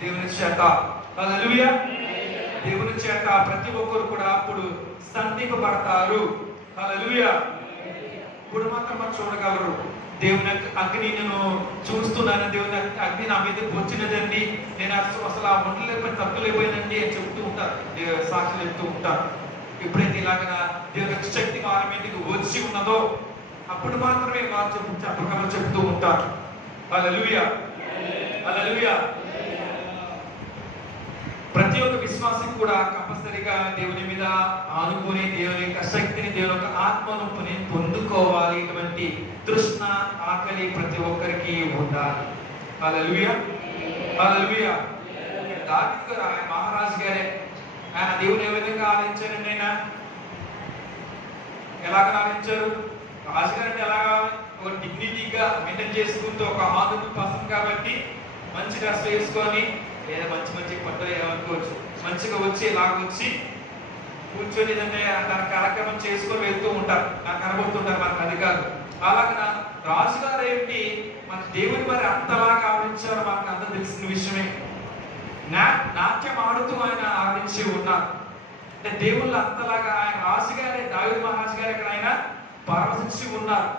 దేవుని చేత. హల్లెలూయా. దేవుని చేత ప్రతి ఒక్కరు కూడా అప్పుడు సంధింపబడతారు. హల్లెలూయా. ఇప్పుడు మాత్రం మనం చూడగలరు, దేవుని అగ్ని నేను చూస్తున్నాను, దేవుని అగ్ని నా మీద వచ్చినదండి, నేను అసలు ఆ ఉండలేకపోయిన తప్పులేకపోయిందండి అని చెప్తూ ఉంటారు, సాక్షులు చెప్తూ ఉంటారు. ఎప్పుడైతే ఇలాగ దేవుని శక్తి వారి మీదకి వచ్చి ఉన్నదో అప్పుడు మాత్రమే వారు చెప్పగలరు చెప్తూ ఉంటారు. హల్లెలూయా, హల్లెలూయా. ప్రతి ఒక్క విశ్వాసం కూడా కంపల్సరిగా దేవుని మీద ఆనుకుని దేవుని యొక్క శక్తిని, దేవుని యొక్క ఆత్మను పొందుకోవాలి. ఇటువంటి తృష్ణ, ఆకలి ప్రతి ఒక్కరికి ఉండాలి. హల్లెలూయా, హల్లెలూయా. దావీదు గారు, ఆయన మహారాజు గారే, ఆయన దేవుని ఏ విధంగా ఆరాధించారండి? ఆయన ఎలాగ ఆరాధించారు? రాజుగారు అంటే ఎలాగా? ఒక డిగ్నిటీగా మెయింటైన్ చేసుకుంటూ ఒక ఆధునిక పర్సన్ కాబట్టి మంచి డ్రెస్ వేసుకొని లేదా మంచి పట్టులు ఏమనుకోవచ్చు, మంచిగా వచ్చి ఇలాగ వచ్చి కూర్చొని ఏదంటే దాని కార్యక్రమం చేసుకొని వెళ్తూ ఉంటారు, నాకు కనబడుతుంటారు మనకు. అది కాదు. అలాగే రాజుగారు ఏంటి, మన మన దేవుని మరి అంతలాగా ఆరాధించారు మనకు అందరూ తెలిసిన విషయమే. నాట్యం ఆడుతూ ఆయన ఆరాధించి ఉన్నారు. అంటే దేవుళ్ళు అంతలాగా ఆయన రాజుగారే దావీదు మహారాజు గారు ఇక్కడ ఆయన పరవశించి ఉన్నారు.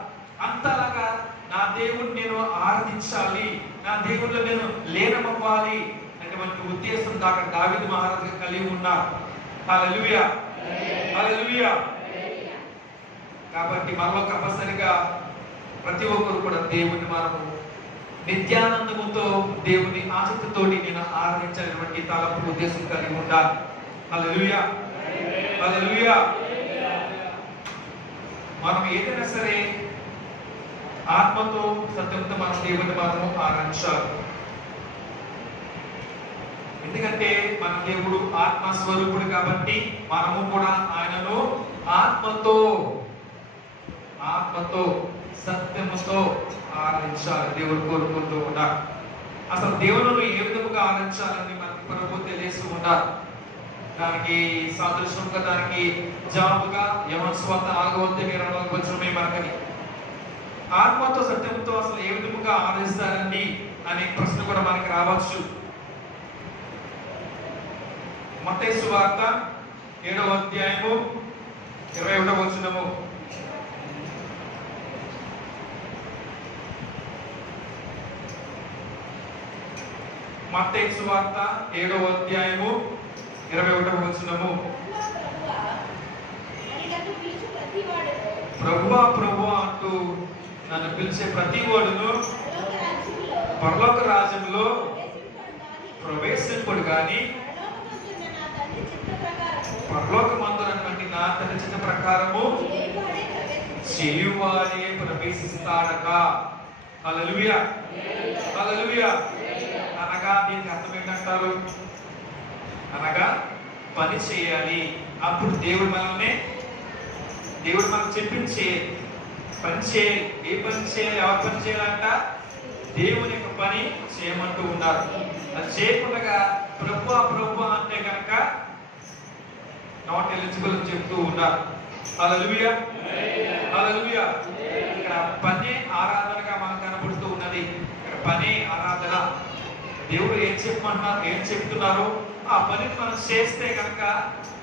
అంతలాగా నా దేవుడిని నేను ఆరాధించాలి, నా దేవుళ్ళు నేను లీనమవ్వాలి అటువంటి ఉద్దేశం అక్కడ దావీదు మహారాజు గారు కలిగి ఉన్నారు. హల్లెలూయా, హల్లెలూయా. కాబట్టి మనలో కంపల్సరిగా ప్రతి ఒక్కరు కూడా దేవుని మనము నిత్యానందముతో దేవుని ఆసక్తితోటి నేను ఆరాధించాలనేటువంటి తలపు ఉద్దేశం కలిగి ఉండాలి. హల్లెలూయా, హల్లెలూయా. మనం ఏదైనా సరే ఆత్మతో సత్యంతో మనం దేవుని మనము ఆరాధించాలి. ఎందుకంటే మన దేవుడు ఆత్మస్వరూపుడు కాబట్టి మనము కూడా ఆయనను ఆత్మతో సత్యముతో ఆరాధించాలి. దేవుడు కోరుకుంటూ ఉన్నారు. అసలు దేవుని ఏ విధముగా ఆరాధించాలని మనకు ప్రభు తెలియస్తూ ఉన్నారు. దానికి సాదృశ్యంగా దానికి జవాబుగా యోహాను సువార్త 4వ వచనమే మనకని ఆత్మతో సత్యంతో అసలు ఏ విధముగా ఆరాధిస్తారండి అనే ప్రశ్న కూడా మనకి రావచ్చు. మత్తయి సువార్త 7వ అధ్యాయము 21వ వచనము. మత్తయి సువార్త 7వ అధ్యాయము 21వ వచనము. ప్రభువా ప్రభువా అంటూ నన్ను పిలిచే ప్రతి వాడును పరలోక రాజ్యంలో ప్రవేశింపడు గాని పరలోకమందునటువంటి నా తండ్రి చిత్త ప్రకారము చేయువాడే ప్రవేశిస్తాడక. హల్లెలూయా, హల్లెలూయా. అనగా దీనికి అర్థం ఏంటంటారు? అనగా పని చేయాలి. అప్పుడు దేవుడు మనకు చెప్పించే పని చేయాలి. ఏ పని చేయాలి? ఎవరు పని చేయాలంట? దేవుని యొక్క పని చేయమంటూ ఉన్నారు. అది చేయకుండా ప్రభువా ప్రభువా అంటే కనుక నాట్ ఎలిజిబుల్ అని చెప్తూ ఉన్నారు. హల్లెలూయా, హల్లెలూయా. ఇక్కడ పనే ఆరాధనగా మనకు కనబడుతూ ఉన్నది. ఇక్కడ పనే ఆరాధన. దేవుడు ఏం చెప్పమంటున్నారు, ఏం చెప్తున్నారు, ఆ పనిని మనం చేస్తే కనుక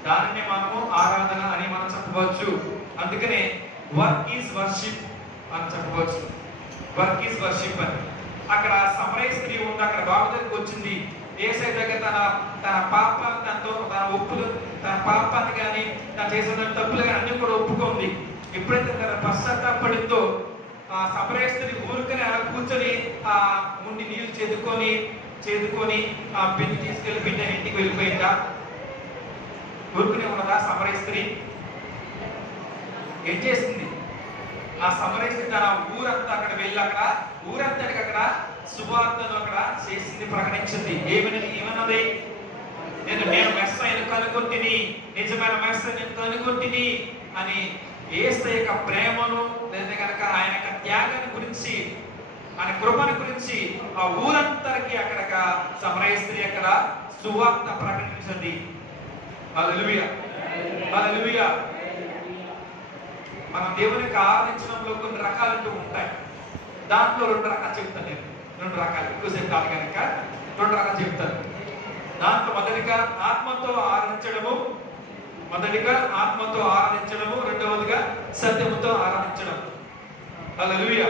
దానిని మనము ఆరాధన అని మనం చెప్పవచ్చు. అందుకనే వర్క్ ఈజ్ వర్షిప్ అని చెప్పవచ్చు. వర్క్ ఈజ్ వర్షిప్ అని. అక్కడ సమరయ స్త్రీ ఉంది. అక్కడ బాబు దగ్గరికి వచ్చింది. యేసయ్య దగ్గర తన పాపాన్ని తన ఒప్పులు, తన పాపాన్ని కానీ తను చేసిన తప్పులు కానీ అన్ని కూడా ఒప్పుకుంది. ఎప్పుడైతే తన పశ్చాత్తాపడిందో ఆ సమరయ స్త్రీ ఊరికనే అలా కూర్చొని ఆ ముండి నీళ్లు చేదుకొని ఆ బిడ్డ తీసుకెళ్లి బిడ్డ ఇంటికి వెళ్ళిపోయిందా? ఊరుకునే ఉన్నదా సమరయ స్త్రీ? ఏం చేసింది? ఆ సమరయ స్త్రీ తన ఊరంతా అక్కడ వెళ్ళి ఊరంతటికి అక్కడ సువార్తను అక్కడ చేసింది, ప్రకటించింది. ఏమన్నది? నేను మెస్సయ్యను కనుగొంటిని, నిజమైన మెస్సయ్యను కనుగొంటిని అని యేసయ్య యొక్క ప్రేమను లేదా కనుక ఆయన యొక్క త్యాగాన్ని గురించి, ఆయన కృపను గురించి ఆ ఊరంతరికి అక్కడ సమరయ స్త్రీ అక్కడ సువార్త ప్రకటించింది. హల్లెలూయా, హల్లెలూయా. మనం దేవునికి ఆరాధించడంలో కొన్ని రకాలు ఉంటాయి. దాంట్లో 2 రకాలు చెప్తాను నేను. 2 రకాలు, ఎక్కువసేపు కాదు కనుక 2 రకాలు చెప్తాను. దాంట్లో మొదటిగా ఆత్మతో ఆరాధించడము, రెండవదిగా సత్యముతో ఆరాధించడం. హల్లెలూయా.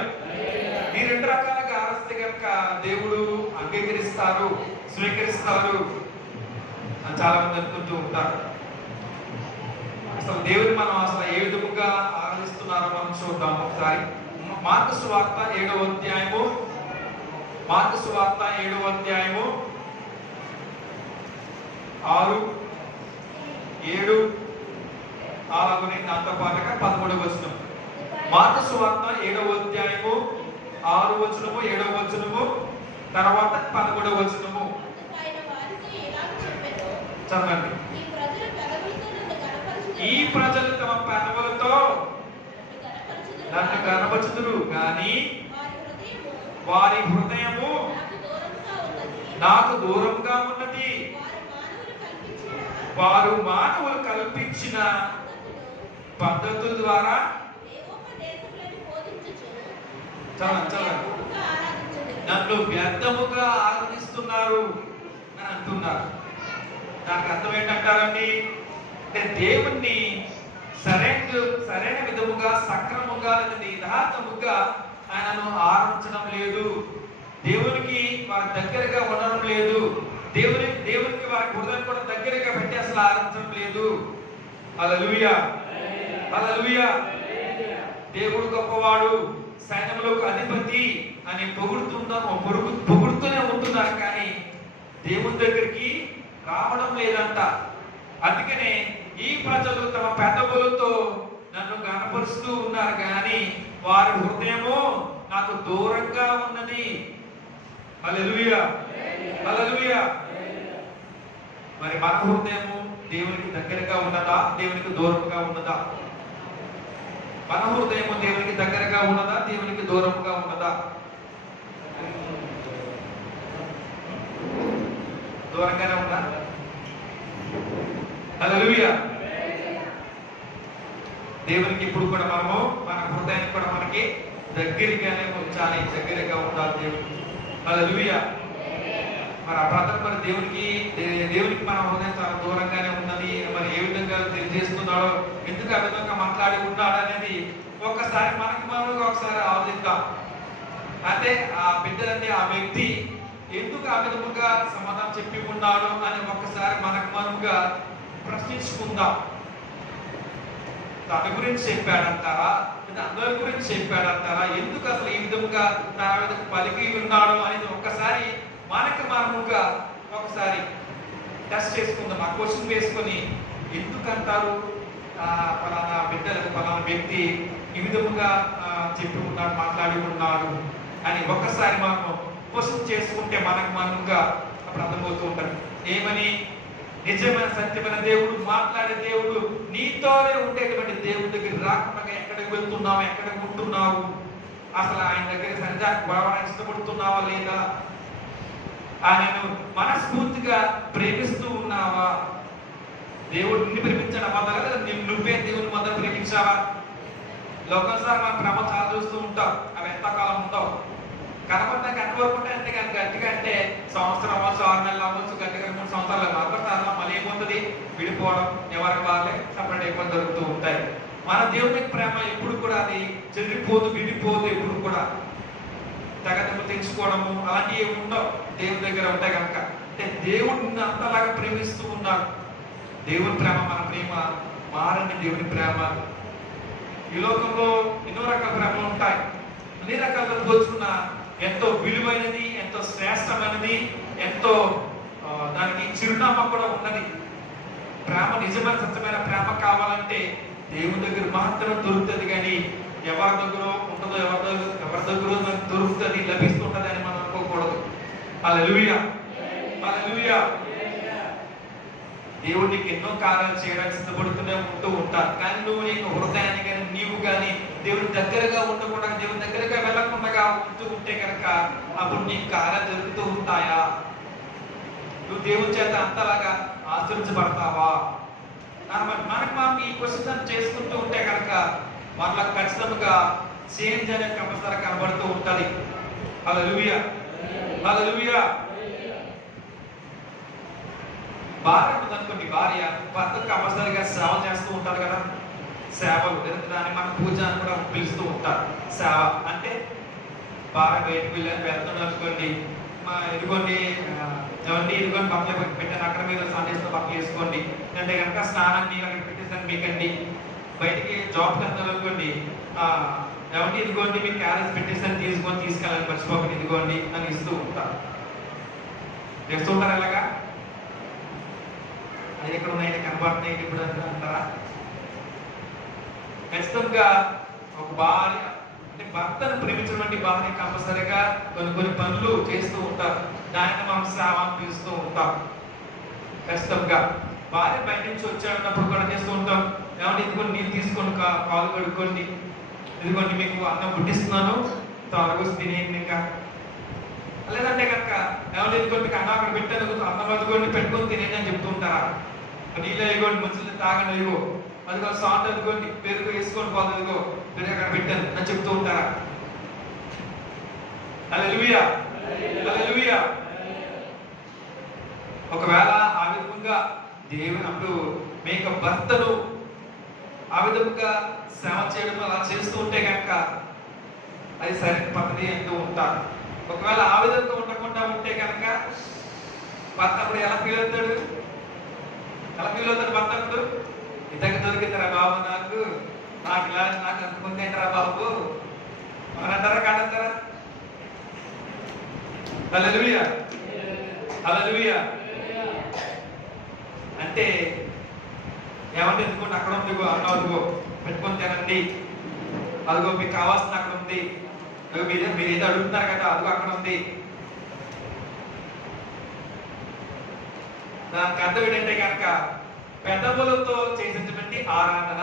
ఈ 2 రకాలుగా ఆరాధిస్తే కనుక దేవుడు అంగీకరిస్తారు, స్వీకరిస్తారు అని చాలా మంది అనుకుంటూ ఉంటారు. అసలు దేవుని మనం అసలు ఏ విధముగా ఆరాధిస్తున్నారో మనం చూద్దాం ఒకసారి. మార్కు సువార్త 7వ అధ్యాయము 6, 7 అలాగనే దాంతో పాటుగా 13వ వచనం. మార్కు సువార్త 7వ అధ్యాయము 6వ వచనము, 7వ వచనము, తర్వాత 11వ వచనము చదవండి. ఈ ప్రజలు తమ పెదవులతో నన్ను కనపరచుదురు కానీ వారి హృదయము నాకు దూరంగా ఉన్నది. వారు మానవులు కల్పించిన పద్ధతుల ద్వారా నన్ను వ్యర్థముగా ఆరాధిస్తున్నారు అని అంటున్నారు. దానికి అర్థం ఏంటంటారండి? అంటే దేవుణ్ణి సరైన విధముగా, సక్రమంగా, లేదంటే యథార్థముగా ఆయనను ఆరాధించడం లేదు. దేవునికి వారి దగ్గరగా ఉండడం లేదు. దేవునికి వారి హృదయం కూడా దగ్గరగా పెట్టి అసలు ఆరాధించడం లేదు. హల్లెలూయా, హల్లెలూయా. దేవుడు గొప్పవాడు, సైన్యములకు అధిపతి అని పొగుడుతూనే ఉంటున్నారు, కానీ దేవుని దగ్గరికి రావడం లేదంట. అందుకనే ఈ ప్రజలు తమ పెదవులతో నన్ను గణపరుస్తూ ఉన్నారు, కానీ వారి హృదయము నాకు దూరంగా ఉన్నది. హల్లెలూయా, హల్లెలూయా. మరి మన హృదయము దేవునికి దగ్గరగా ఉన్నదా, దేవునికి దూరంగా ఉన్నదా? మన హృదయము దేవునికి దగ్గరగా ఉన్నదా, దేవునికి దూరంగా ఉన్నదా? దూరంగానే ఉందా? హల్లెలూయా. దేవునికి ఇప్పుడు కూడా మనము మన హృదయాన్ని కూడా మనకి దగ్గరగానే ఉంచాలి, దగ్గరగా ఉండాలి దేవునికి. హల్లెలూయా. మరి ఆ ప్రాంతం మరి దేవునికి మన హృదయం చాలా దూరంగానే ఉన్నది. మరి ఏ విధంగా తెలియజేస్తున్నాడో, ఎందుకు ఆ విధంగా మాట్లాడి ఉన్నాడు అనేది ఒక్కసారి ఒకసారి ఆలోచిద్దాం. అంటే ఆ బిడ్డలంటే ఆ వ్యక్తి ఎందుకు ఆ విధముగా సమాధానం చెప్పి ఉన్నాడు అని ఒక్కసారి మనముగా ప్రశ్నించుకుందాం. తన గురించి చెప్పాడంటారా, అందరి గురించి చెప్పాడంటారా, ఎందుకు అసలు ఈ విధముగా తన విధంగా పలికి ఉన్నాడు అనేది ఒక్కసారి మనముగా ఒకసారి టెస్ట్ చేసుకుందాం. ఆ క్వశ్చన్ వేసుకొని ఎందుకు అంటారు ఫలానా బిడ్డలకు ఫలానా వ్యక్తి ఈ విధముగా చెప్పి ఉన్నాడు, మాట్లాడి ఉన్నాడు అని ఒక్కసారి మనము క్వశ్చన్ చేసుకుంటే మనముగా అప్పుడు అర్థమవుతూ ఉంటాడు. ఏమని? నిజమైన సత్యమైన దేవుడు, మాట్లాడే దేవుడు, నీతోనే ఉండేటువంటి దేవుడి దగ్గర రాకుండా ఎక్కడికి వెళ్తున్నావు, ఎక్కడికి ఉంటున్నావు, అసలు ఆయన దగ్గర సరిగా గొడవడానికి ఇష్టపడుతున్నావా లేదా, ఆయనను మనస్ఫూర్తిగా ప్రేమిస్తూ ఉన్నావా? దేవుడు నిన్ను ప్రేమించడం మొదలు నువ్వే దేవుని మొదలు ప్రేమించావా? లోకసారి మన ప్రేమ చాలా చూస్తూ ఉంటాం, అవి ఎంతకాలం ఉంటావు, కనపడ్డాక అనుకోకుండా అంటే కనుక గట్టిగా అంటే సంవత్సరం అవ్వచ్చు, 6 నెలలు అవ్వచ్చు, గట్టిగా 3 సంవత్సరాలు మాట్లాడతారు, మళ్ళీ ఏమవుతుంది, విడిపోవడం, ఎవరికి వాళ్ళే సపరేట్ అయిపోయి జరుగుతూ ఉంటాయి. మన దేవుని ప్రేమ ఎప్పుడు కూడా అది చెల్లిపోదు, విడిపోదు, ఎప్పుడు కూడా తగదము తెచ్చుకోవడము అలాంటివి ఏమి ఉండవు దేవుని దగ్గర ఉంటాయి కనుక. అంటే దేవుడిని అంతలాగా ప్రేమిస్తూ ఉన్నాడు. దేవుని ప్రేమ, మన ప్రేమ మారని దేవుని ప్రేమ. ఈ లోకంలో ఎన్నో రకాల ప్రేమలు ఉంటాయి. అన్ని రకాలుగా పోల్చుకున్న ఎంతో విలువైనది, ఎంతో శ్రేష్టమైనది, ఎంతో దానికి చిరునామా కూడా ఉన్నది. ప్రేమ, నిజమైన సత్యమైన ప్రేమ కావాలంటే దేవుని దగ్గర మాత్రం దొరుకుతుంది, కానీ ఎవరి దగ్గర ఉంటుందో, ఎవరి దగ్గర దొరుకుతుంది, లభిస్తుంటది అని మనం అనుకోకూడదు. హల్లెలూయా, హల్లెలూయా. దేవుడు నీకు ఎన్నో కార్యాలు చేయడానికి సిద్ధపడుతూనే ఉంటూ ఉంటారు, కానీ నువ్వు నీకు హృదయాన్ని కానీ నీవు కానీ దేవుని దగ్గరగా ఉండకుండా, దేవుని దగ్గరగా వెళ్ళకుండా ఉంటూ ఉంటే కనుక అప్పుడు నీకు కార్యాలు జరుగుతూ ఉంటాయా? నువ్వు దేవుని చేత అంతలాగా ఆచరించబడతావా? మనకు ఈ క్వశ్చన్ చేసుకుంటూ ఉంటే కనుక మనలో ఖచ్చితంగా చేంజ్ అనేది కంపల్సరీ కనబడుతూ ఉంటది. హల్లెలూయా, హల్లెలూయా. భార్య ఉందనుకోండి, భార్య భర్తకు కంపల్సరీగా సేవ చేస్తూ ఉంటారు కదా, సేవలు దాన్ని మన పూజ అని కూడా పిలుస్తూ ఉంటారు. సేవ అంటే భార్య బయటకు వెళ్తాం అనుకోండి, ఇదిగోండి ఇదిగోండి బట్టలు పెట్టాను, అక్కడ మీద సందేశంతో బట్టలు వేసుకోండి, అంటే కనుక స్నానాన్ని అక్కడ పెట్టేసాను మీకండి. బయటికి జాబ్కి వెళ్తాను అనుకోండి, ఏమంటే ఇదిగోండి మీకు క్యారేజ్ పెట్టేసాను, తీసుకెళ్ళాలి మర్చిపోకండి, ఇదిగోండి అని ఇస్తూ ఉంటారు. చేస్తూ ఉంటారు ఎలాగా? అది ఎక్కడ ఉన్నాయి, కనబడుతున్నాయి ఇప్పుడు అంటారా? ఖచ్చితంగా ఒక భార్య అంటే భర్తను ప్రేమించినటువంటి భార్య కంపల్సరిగా కొన్ని పనులు చేస్తూ ఉంటారు. దాన్ని మనం సేవ పిలుస్తూ ఉంటాం. ఖచ్చితంగా భార్య బయట నుంచి వచ్చాడన్నప్పుడు కూడా చేస్తూ ఉంటాం. ఏమంటే ఇదిగోండి నీళ్ళు తీసుకొని కాలు కడుక్కోండి, ఇదిగోండి మీకు అన్నం పుట్టిస్తున్నాను, త్వరగా తినేయండి. ఇంకా లేదంటే కనుక ఏమంటే ఇదిగోండి మీకు అన్నం అక్కడ పెట్టాను, అన్నం అదిగోండి పెట్టుకొని తినేది అని చెప్తూ ఉంటారా? నీళ్ళు ఇదిగోండి మంచిది తాగండి, ఇదిగో అదిగో సాల్ట్ అనుకోండి, పెరుగు వేసుకొని పోదు, ఇదిగో పెరుగు అక్కడ పెట్టాను అని చెప్తూ ఉంటారా? హల్లెలూయా, హల్లెలూయా. ఒకవేళ ఆ విధంగా దేవుని అప్పుడు మీ యొక్క భర్తను ఆ విధంగా సేవ చేయడం అలా చేస్తూ ఉంటే కనుక అది సరైన పద్ధతి అంటూ ఉంటారు. ఒకవేళ ఆ విధంగా ఉండకుండా ఉంటే కనుక భర్త అప్పుడు ఎలా ఫీల్ అవుతాడు? భర్త అప్పుడు ఇతనికి దొరికిందిరా బాబు, నాకు అనుకుంది ఏంటరా బాబు అని అంటారా కాదంటారా? హల్లెలూయా, హల్లెలూయా. అంటే ఏమంటే ఎందుకుంటే అక్కడ ఉంది అన్న, అదిగో పెట్టుకొని తినండి, అదిగో మీకు కావాల్సిన అక్కడ ఉంది, మీరు ఏదో అడుగుతున్నారు కదా అదిగో అక్కడ ఉంది. దానికి అర్థం ఏంటంటే కనుక పెదవులతో చేసేటువంటి ఆరాధన.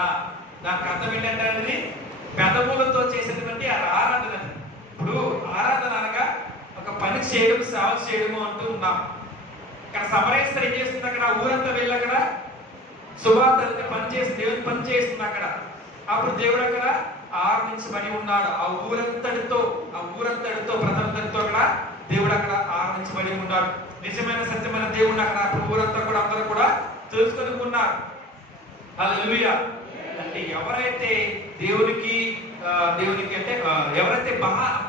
దానికి అర్థం ఏంటంటే అనేది పెదవులతో చేసేటువంటి ఆరాధన. ఇప్పుడు ఆరాధన అనగా ఒక పని చేయడం, సేవ చేయడము అంటూ ఉన్నాం. ఇక్కడ సమరయస్థ ఏం చేస్తుంది? అక్కడ ఊరంతా వెళ్ళి అక్కడ సువార్త పని చేసి దేవుని పని చేస్తుంది అక్కడ. అప్పుడు దేవుడు అక్కడ ఆరాధించబడి ఉన్నాడు. ఆ ఊరంతటితో ప్రజలందరితో అక్కడ దేవుడు అక్కడ ఆరాధించబడి ఉన్నాడు. నిజమైన సత్యమైన దేవుడు అక్కడ అప్పుడు ఊరంతా కూడా అందరూ కూడా తెలుసుకొని ఉన్నారు. హల్లెలూయా. అంటే ఎవరైతే దేవునికి అంటే ఎవరైతే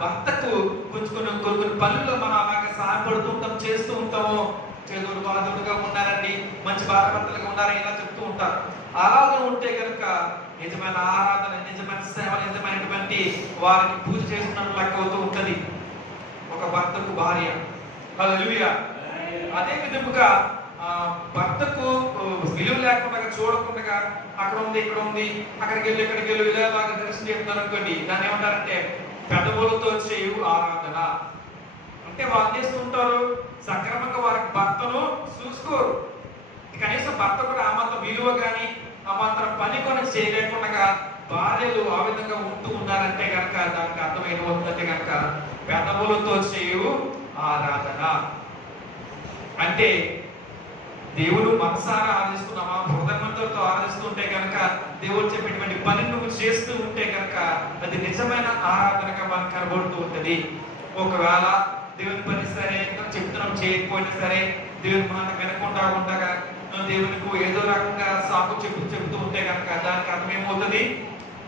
భర్తకు కొన్ని పనుల్లో మనం అలాగే సహాయపడుతూ ఉంటాం, చేస్తూ ఉంటామో, చేదోడు బాధుడుగా ఉన్నారండి, మంచి భారభర్తలుగా ఉన్నారని ఇలా చెప్తూ ఉంటారు. ఆరాధన ఉంటే కనుక నిజమైన ఆరాధన, నిజమైన సేవ, నిజమైనటువంటి వారిని పూజ చేస్తున్నట్టు లెక్క అవుతూ ఉంటది ఒక భర్తకు భార్య. హల్లెలూయా. అదే విధముగా భర్తకు విలువ లేకుండా చూడకుండా అక్కడ ఉంది, ఇక్కడ ఉంది, అక్కడికి వెళ్ళి ఇక్కడికి వెళ్ళి ఇలాగా దర్శనం చేస్తున్నారు అనుకోండి, దాన్ని ఏమంటారంటే పెదవులతో చేయు ఆరాధన. అంటే వాళ్ళు చేస్తూ ఉంటారు సక్రమంగా వారికి భర్తను చూసుకోరు. కనీసం భర్త కూడా ఆ మాత్రం విలువ కానీ ఆ మాత్రం పని కొని చేయలేకుండా భార్యలు ఆ విధంగా ఉంటూ ఉన్నారంటే కనుక దానికి అర్థం ఏమవుతుందంటే కనుక పెదవులతో చేయు ఆరాధన. అంటే దేవుడు మనసారా ఆరాధిస్తున్నామా, హృదయంతో ఆరాధిస్తుంటే కనుక దేవుడు చెప్పేటువంటి పని నువ్వు చేస్తూ ఉంటే కనుక అది నిజమైన ఆరాధనగా మనకు కనబడుతూ ఉంటది. ఒకవేళ దేవుని పని సరే చెప్తున్నాం చేయకపోయినా సరే దేవుని మాట వినకుండా ఉండగా దేవునికి ఏదో రకంగా సాకు చెప్తూ ఉంటే కనుక దానికి అర్థం ఏమవుతుంది?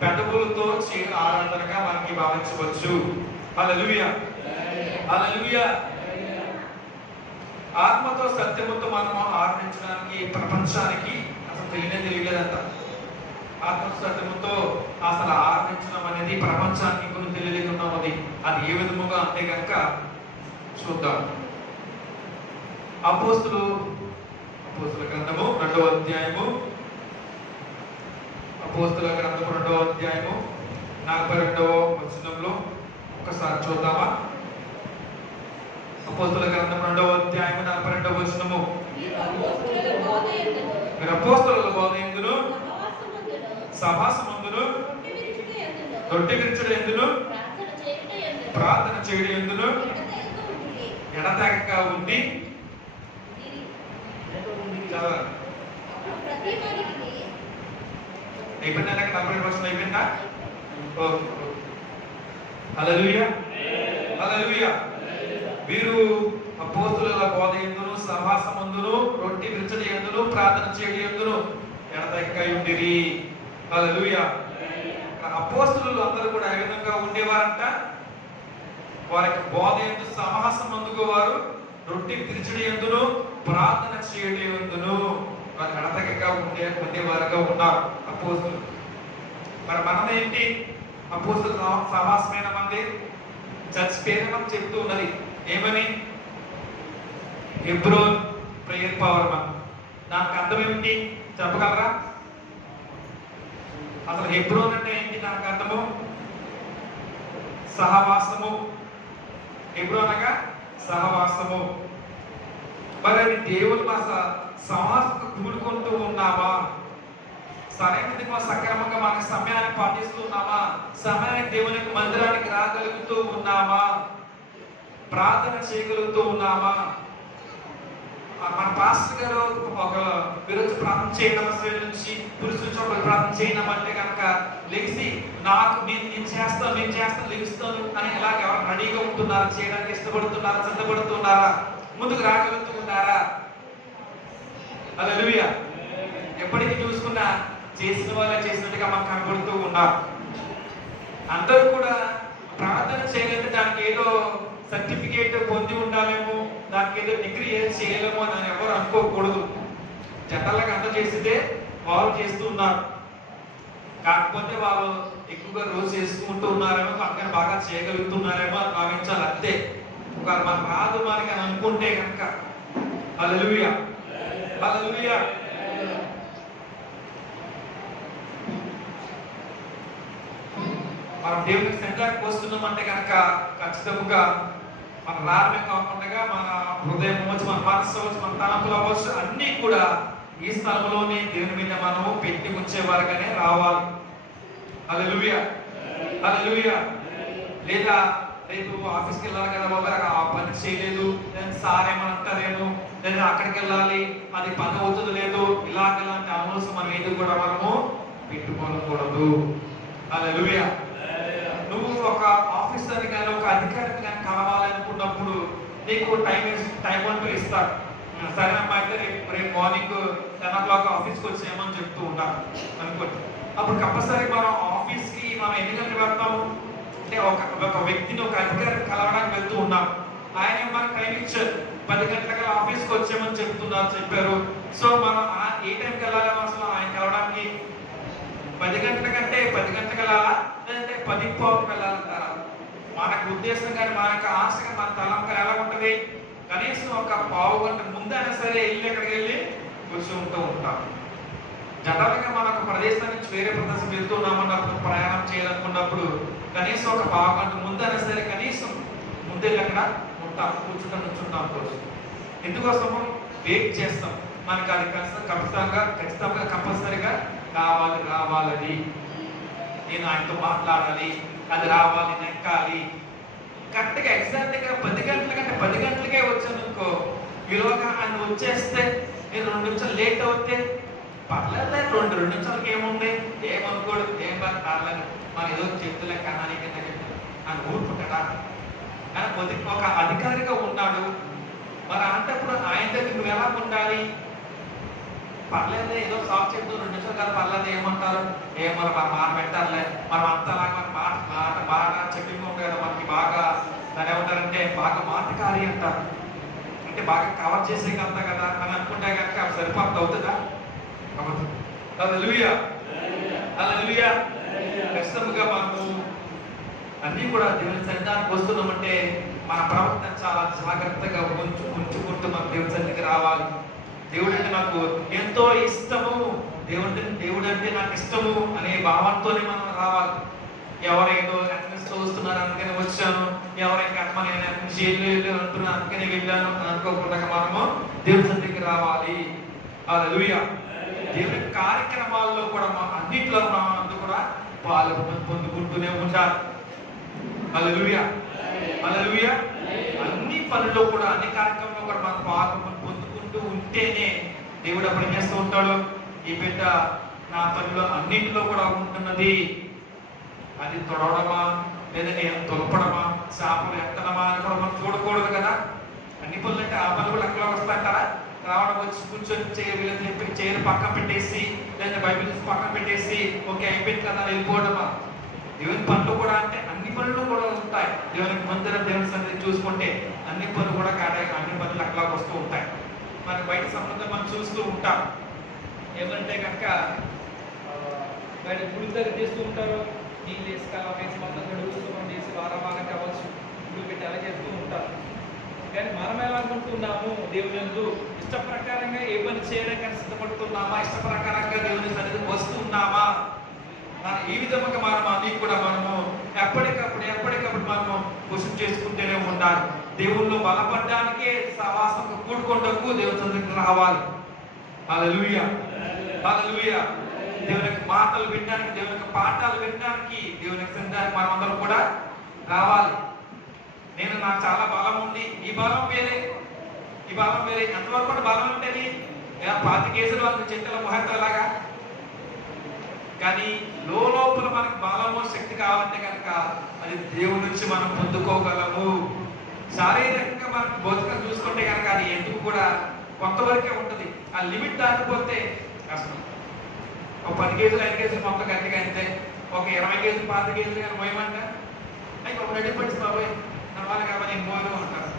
పెదవులతో ఆరాధనగా మనకి భావించవచ్చు. హల్లెలూయా, హల్లెలూయా. ఆత్మతో సత్యముతో మనం ఆరాధించడానికి ప్రపంచానికి అసలు తెలియలేదంట. ఆత్మ సత్యముతో అసలు ఆరాధించడం అనేది ప్రపంచానికి కొన్ని తెలియలేకున్నది. అది ఏ విధముగా అంటే కనుక చూద్దాం. అపోస్తుల గ్రంథము 2వ అధ్యాయము, అపోస్తుల గ్రంథము 2వ అధ్యాయము 42వ వచనంలో ఒకసారి చూద్దామా? అపోస్తుల గ్రంథం 2వ అధ్యాయము 42వ వచనము. మీరు అపోస్తుల బోధ యందును సభాసమందును రొట్టె విరుచుట యందును ప్రార్థన చేయుట యందును ఎడతెగక ఉండి. అయిపోయిందా? 40% అయిపోయిందా? హల్లెలూయా, హల్లెలూయా. వీరు అపోస్తుల బోధ యందును సభాసమందును రొట్టె విరుచుట యందును ప్రార్థన చేయుట యందును ఎడతెగక ఉండిరి. హల్లెలూయా. అపోస్తులు అందరూ కూడా ఏ విధంగా ఉండేవారంట? వారికి బోధ యందు సమాసమందుకు వారు రొట్టె విరుచుట యందును ప్రార్థన చేయుట యందును వారు ఎడతెగక ఉండేవారుగా ఉన్నారు అపోస్తులు. మరి మనం ఏంటి? అపోస్తుల సమాసమైన మంది చర్చ్ పేరు మనం చెప్తూ ఉన్నది ఏమని? హెబ్రోన్ ప్రేయర్ పవర్ మన. దానికి అర్థం ఏమిటి చెప్పగలరా? అసలు హెబ్రోన్ అంటే ఏంటి? దానికి అర్థము సహవాసము. హెబ్రోన్ అనగా సహవాసము. మరి అది దేవుని సహవాసంతో కూడుకుంటూ ఉన్నావా? సరైనది సక్రమంగా మన సమయాన్ని పాటిస్తూ ఉన్నామా? సమయానికి దేవునికి మందిరానికి రాగలుగుతూ ఉన్నామా? ప్రార్థన చేయగలుగుతూ ఉన్నామా? మన పాస్టర్ గారు ఒక ఈరోజు ప్రార్థన చేయడం నుంచి పురుషుల చోట్ల ప్రార్థన చేయడం అంటే కనుక లెగిసి నాకు నేను చేస్తాను లెగిస్తాను అని ఇలా ఎవరు రెడీగా ఉంటున్నారా, చేయడానికి ఇష్టపడుతున్నారా, సిద్ధపడుతున్నారా, ముందుకు రాగలుగుతూ ఉన్నారా? హల్లెలూయా. ఎప్పటికీ చూసుకున్నా చేసిన వాళ్ళే చేసినట్టుగా మనకు కనబడుతూ ఉన్నారు. అందరూ కూడా ప్రార్థన చేయాలంటే దానికి ఏదో సర్టిఫికేట్ పొంది ఉండాలేమో, దానికి ఏదో డిగ్రీ ఏది చేయలేమో అని ఎవరు అనుకోకూడదు. జనరల్గా అంత చేస్తే వాళ్ళు చేస్తూ ఉన్నారు, కాకపోతే వాళ్ళు ఎక్కువగా రోజు చేసుకుంటూ ఉన్నారేమో, పక్కన బాగా చేయగలుగుతున్నారేమో అని భావించాలి అంతే. ఒకవేళ మనం రాదు మనకి అని అనుకుంటే కనుక హల్లెలూయా హల్లెలూయా. మనం దేవునికి సంఘానికి వస్తున్నామంటే కనుక ఖచ్చితంగా మన రావడమే కాకుండా మన హృదయం అవ్వచ్చు, మన మనసు అవ్వచ్చు, మన తలంపులు అవ్వచ్చు, అన్నీ కూడా ఈ స్థలంలోనే దేవుని మీద మనము పెట్టి ఉంచేవారుగానే రావాలి. హల్లెలూయా హల్లెలూయా. లేదా రేపు ఆఫీస్కి వెళ్ళాలి కదా బాబా, ఆ పని చేయలేదు, సార్ ఏమనంటారేమో, లేదా అక్కడికి వెళ్ళాలి అది పని అవుతుంది లేదు, ఇలాంటి అనవసరం మనం ఏది కూడా మనము పెట్టుకోకూడదు. హల్లెలూయా. నువ్వు ఒక ఆఫీసర్ కానీ ఒక అధికారిని కానీ కలవాలనుకున్నప్పుడు నీకు టైం అంటూ ఇస్తాడు. సరే అమ్మా అయితే రేపు మార్నింగ్ 10 o'clock ఆఫీస్కి వచ్చేయమని చెప్తూ ఉంటారు అనుకోండి. అప్పుడు కంపల్సరీ మనం ఆఫీస్కి మనం ఎన్ని గంటలు వెళ్తాము అంటే ఒక వ్యక్తిని ఒక అధికారిని కలవడానికి వెళ్తూ ఉన్నాం. ఆయన మనకు టైం ఇచ్చారు, 10 గంటలకు ఆఫీస్కి వచ్చేయమని చెప్పారు. సో మనం ఏ టైంకి వెళ్ళాలి అసలు ఆయన కలవడానికి? 10 గంటల కంటే 10 గంటలకు వెళ్ళాలా, లేదంటే 10:15 వెళ్ళాలంటారా? మనకు ఉద్దేశం కానీ మనకు ఆశగా మన తలంక ఎలా ఉంటుంది? కనీసం ఒక పావు గంట ముందైనా సరే ఎక్కడికి వెళ్ళి కూర్చుంటూ ఉంటాం. జనరల్గా మనం ఒక ప్రదేశం నుంచి వేరే ప్రదేశం వెళ్తున్నామన్నప్పుడు, ప్రయాణం చేయాలనుకున్నప్పుడు కనీసం ఒక పావు గంట ముందైనా సరే కనీసం ముందెళ్ళి అక్కడ ఉంటాం, కూర్చుంటాం కోసం. ఎందుకోసము వెయిట్ చేస్తాం. మనకు అది ఖచ్చితంగా కంపల్సరీగా రావాలని, నేను ఆయనతో మాట్లాడాలి, అది రావాలి, నెక్కాలి. కరెక్ట్గా ఎగ్జాక్ట్గా 10 గంటల కంటే 10 గంటలకే వచ్చాను అనుకో, ఈలోగా ఆయన వచ్చేస్తే నేను 2 నిమిషాలు లేట్ అవుతే పర్లేదు, 2 నిమిషాలకి ఏముంది, ఏమనుకోడు, ఏం పర్లేదు, మనం ఏదో చెప్తులే కహానీ కింద చెప్తాను అని ఊరుకుంటాడా? కానీ ఒక అధికారిగా ఉన్నాడు మరి అంటప్పుడు ఆయన దగ్గర నువ్వు ఎలా ఉండాలి? పర్లేదు, ఏదో సాఫ్ చెప్తూ 2 నిమిషాలు కాదు పర్లేదు, ఏమంటారు, మన మాట పెట్టారులే, మనం అంతలాగా మాట బాగా చెప్పింది కదా, మనకి బాగా దాని ఏమంటారంటే బాగా మాటకారి అంటారు, అంటే బాగా కవర్ చేసేకంతా కదా అని అనుకుంటే కనుక అవి సరిపోతుంది, అవుతుందా? హల్లెలూయా హల్లెలూయా. ఖచ్చితంగా మనము అన్నీ కూడా దేవుని సన్నిధానికి వస్తున్నామంటే మన ప్రవర్తన చాలా జాగ్రత్తగా ఉంచుకుంటూ మన దేవుని సన్నిధికి రావాలి. దేవుడు అంటే నాకు ఎంతో ఇష్టము, దేవుడు అంటే నాకు ఇష్టము అనే భావంతోనే మనం రావాలి. ఎవరైనా అటెండెన్స్ చూస్తున్నారు అందుకని వచ్చాను, ఎవరైనా అమ్మ నేను అటెండెన్స్ చేయలేదు అంటున్నా అందుకని వెళ్ళాను అని అనుకోకుండా మనము దేవుని సన్నిధికి రావాలి. హల్లెలూయా. దేవుని కార్యక్రమాల్లో కూడా అన్నింటిలో మనం అందరూ కూడా పాలు పొందుకుంటూనే ఉండాలి. హల్లెలూయా హల్లెలూయా. అన్ని పనుల్లో కూడా అన్ని కార్యక్రమంలో కూడా మనం పాలు పొందుకుంటూ ఉంటేనే దేవుడు అప్పుడు చేస్తూ ఉంటాడు, ఈ బిడ్డ నా పనిలో అన్నింటిలో కూడా ఉంటున్నది, అది తొడవడమా లేదా నేను తొలపడమా, చేపలు ఎత్తడమా అని కూడా మనం చూడకూడదు కదా. అన్ని పనులు అంటే ఆ పనులు కూడా ఎక్కడ వస్తాయంటారా? రావడం వచ్చి కూర్చొని చేయలు పక్కన పెట్టేసి లేదా బైబిల్ పక్కన పెట్టేసి ఓకే అయిపోయింది కదా వెళ్ళిపోవడమా? దేవుని పనులు కూడా అంటే అన్ని పనులు కూడా ఉంటాయి. దేవునికి మందిరం దేవుని సన్నిధి చూసుకుంటే అన్ని పనులు కూడా కాటాయి, అన్ని పనులు అట్లా వస్తూ ఉంటాయి. మన బయట సంబంధం మనం చూస్తూ ఉంటాం. ఏమంటే కనుక బయట గుడి దగ్గర చేస్తూ ఉంటారు, నీళ్ళు వేసుకాల వేసి మొత్తం గడుపుతాం చేసి వారం కావచ్చు, గుడి పెట్టి అలా చేస్తూ ఉంటారు. కానీ మనం ఎలా అనుకుంటున్నాము? దేవుని యందు ఇష్ట ప్రకారంగా ఏ పని చేయడానికి సిద్ధపడుతున్నామా? ఇష్ట ప్రకారంగా దేవుని సన్నిధికి వస్తున్నామా? ఈ విధంగా మనం అన్ని కూడా మనము ఎప్పటికప్పుడు మనము క్వశ్చన్ చేసుకుంటూనే ఉండాలి. దేవుళ్ళు బలపడడానికే సవాసంగా కూడుకుంటూ దేవుని సన్నిధికి రావాలి. హల్లెలూయా హల్లెలూయా. దేవుని మాటలు వినడానికి, దేవుని పాఠాలు వినడానికి, దేవుని సన్నిధానికి మనం అందరం కూడా రావాలి. నాకు చాలా బలం ఉంది, ఈ బలం వేరే, ఈ బలం వేరే. ఎంతవరకు కూడా బలం ఉంటుంది? 5 కేజీలు వాళ్ళకి చెట్టల ముహూర్తంలాగా. కానీ లోపల మనకు బలము శక్తి కావాలంటే కనుక అది దేవుడి నుంచి మనం పొందుకోగలము. శారీరకంగా మనకు భౌతికంగా చూసుకుంటే కనుక అది ఎందుకు కూడా కొంతవరకే ఉంటుంది. ఆ లిమిట్ దాటిపోతే కష్టం. ఒక 10 కేజీలు 5 కేజీలు మొత్తం గట్టిగా అయితే ఒక 20 కేజీలు 5 కేజీలు కానీ మోయమంట అయ్యి ఒక రెడీ పడిచి బాబోయ్ నా వాళ్ళు కాబట్టి నేను మోయను అంటారు.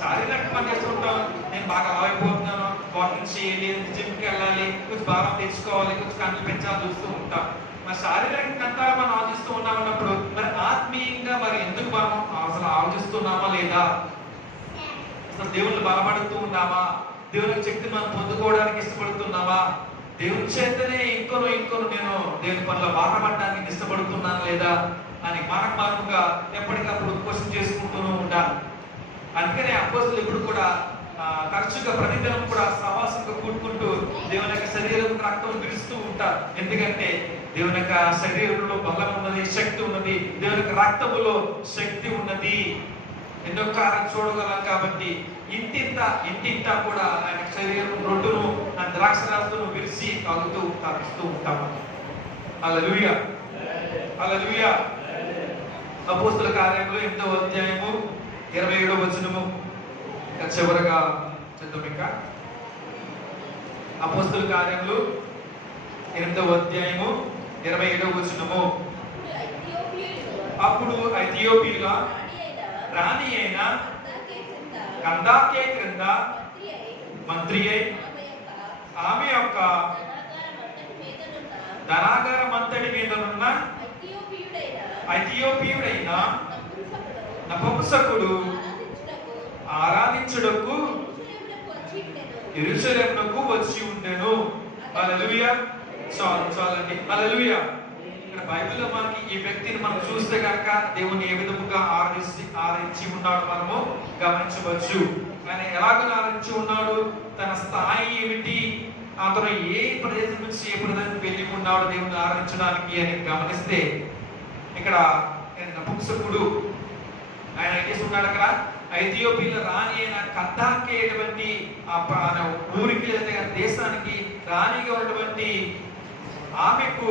శారీరకంగా పని చేస్తుంటాం. నేను బాగా అలవైపోతున్నాను, వాకింగ్ చేయాలి, జిమ్కి వెళ్ళాలి, కొంచెం భారం తెచ్చుకోవాలి, కొంచెం కంట్లు పెంచాలని చూస్తూ ఉంటాం. మరి శారీరకంగా అంతా మనం ఆలోచిస్తూ ఉన్నామన్నప్పుడు మరి ఆత్మీయంగా మరి ఎందుకు మనం అసలు ఆలోచిస్తున్నామా లేదా? అసలు దేవుళ్ళు బలపడుతూ ఉన్నామా? దేవుని శక్తి మనం పొందుకోవడానికి ఇష్టపడుతున్నామా? దేవుని చేతనే ఇంకొను నేను దేవుని పనుల బాధపడడానికి ఇష్టపడుతున్నాను లేదా అని మనకుగా ఎప్పటికప్పుడు క్వశ్చన్ చేసుకుంటూనే ఉండాలి. అందుకనే అపోస్తలులు ఎప్పుడు కూడా తరచుగా ప్రతిదినం కూడా సహవాసంగా కూడుకుంటూ దేవుని యొక్క శరీరం రక్తం విరుస్తూ ఉంటారు. ఎందుకంటే దేవుని యొక్క శరీరంలో బలం ఉన్నది, శక్తి ఉన్నది. దేవుని యొక్క రక్తములో శక్తి ఉన్నది. ఎన్నో కారం చూడగలం కాబట్టి ఇంటింతా కూడా ఆయన శరీరం రొడ్డును ఆ ద్రాక్షరాలను విరిసి తాగుతూ ఉంటాము. హల్లెలూయా, హల్లెలూయా. అపోస్తలుల కార్యములు 8వ అధ్యాయము 27వ వచనము చివరగా చదువు. ఇంకా అపోస్తలుల కార్యములు 8వ అధ్యాయము 27వ వచనము. అప్పుడు ఐథియోపియుల రాణి అయిన కందాకే క్రింద మంత్రి అయి ఆమె యొక్క ధనాగారమంతటి మీదనున్న ఐథియోపియుడైన నపుంసకుడు ఆరాధించుటకు యెరూషలేమునకు వచ్చి ఉండెను. హల్లెలూయా. చాలండి. హల్లెలూయా. ఇక్కడ బైబిల్లో మనకి ఈ వ్యక్తిని మనం చూస్తే కనుక దేవుని ఏ విధముగా ఆరాధించి ఉన్నాడు మనము గమనించవచ్చు. ఆయన ఎలాగో ఆరాధించి ఉన్నాడు, తన స్థాయి ఏమిటి, అతను ఏ ప్రదేశం నుంచి ఏ ప్రదేశానికి వెళ్ళి ఉన్నాడు దేవుని ఆరాధించడానికి అని గమనిస్తే ఇక్కడ నపుంసకుడు ఆయన ఏం చేస్తున్నాడు? అక్కడ ఐథియోపియా రాణి అయిన కందాకే అటువంటి ఊరికి లేదా దేశానికి రాణిగా ఉన్నటువంటి ఆమెకు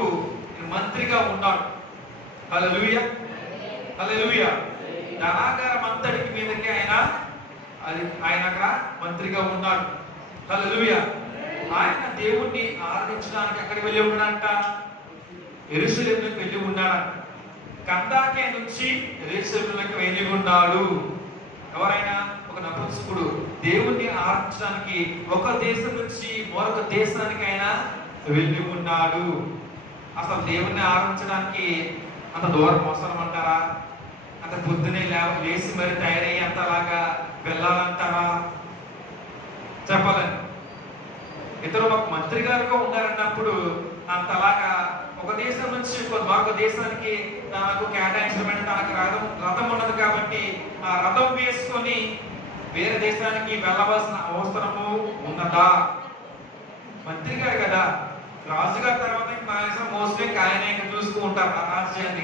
మంత్రిగా ఉన్నాడు. హల్లెలూయా, హల్లెలూయా. ధనాగారం అంతటికి మీదకి ఆయన అక్కడ మంత్రిగా ఉన్నాడు. హల్లెలూయా. ఆయన దేవుణ్ణి ఆరాధించడానికి అక్కడికి వెళ్ళి ఉన్నాడంట, యెరూషలేముకి వెళ్ళి ఉన్నాడు. కందాకే నుంచి యెరూషలేముకి వెళ్ళి ఉన్నాడు. ఎవరైనా ఒక నపుంసకుడు దేవుణ్ణి ఆరాధించడానికి ఒక దేశం నుంచి మరొక దేశానికి ఆయన వెళ్ళి ఉన్నాడు. అసలు దేవుణ్ణి ఆరాధించడానికి అంత దూరం అవసరం అంటారా? అంత పొద్దునే లేచి మరి తయారయ్యి అంతలాగా వెళ్ళాలంటారా? చెప్పాలని ఇతరు ఒక మంత్రి గారుగా ఉన్నారన్నప్పుడు అంతలాగా ఒక దేశం నుంచి మరొక దేశానికి తనకు కేటాయించబడిన తనకు రథం ఉన్నది కాబట్టి ఆ రథం వేసుకొని వేరే దేశానికి వెళ్ళవలసిన అవసరము ఉన్నదా? మంత్రి గారు కదా, రాజుగారి తర్వాత మోస్ట్లీ ఆయన ఇంకా చూస్తూ ఉంటారు ఆ రాజ్యాన్ని.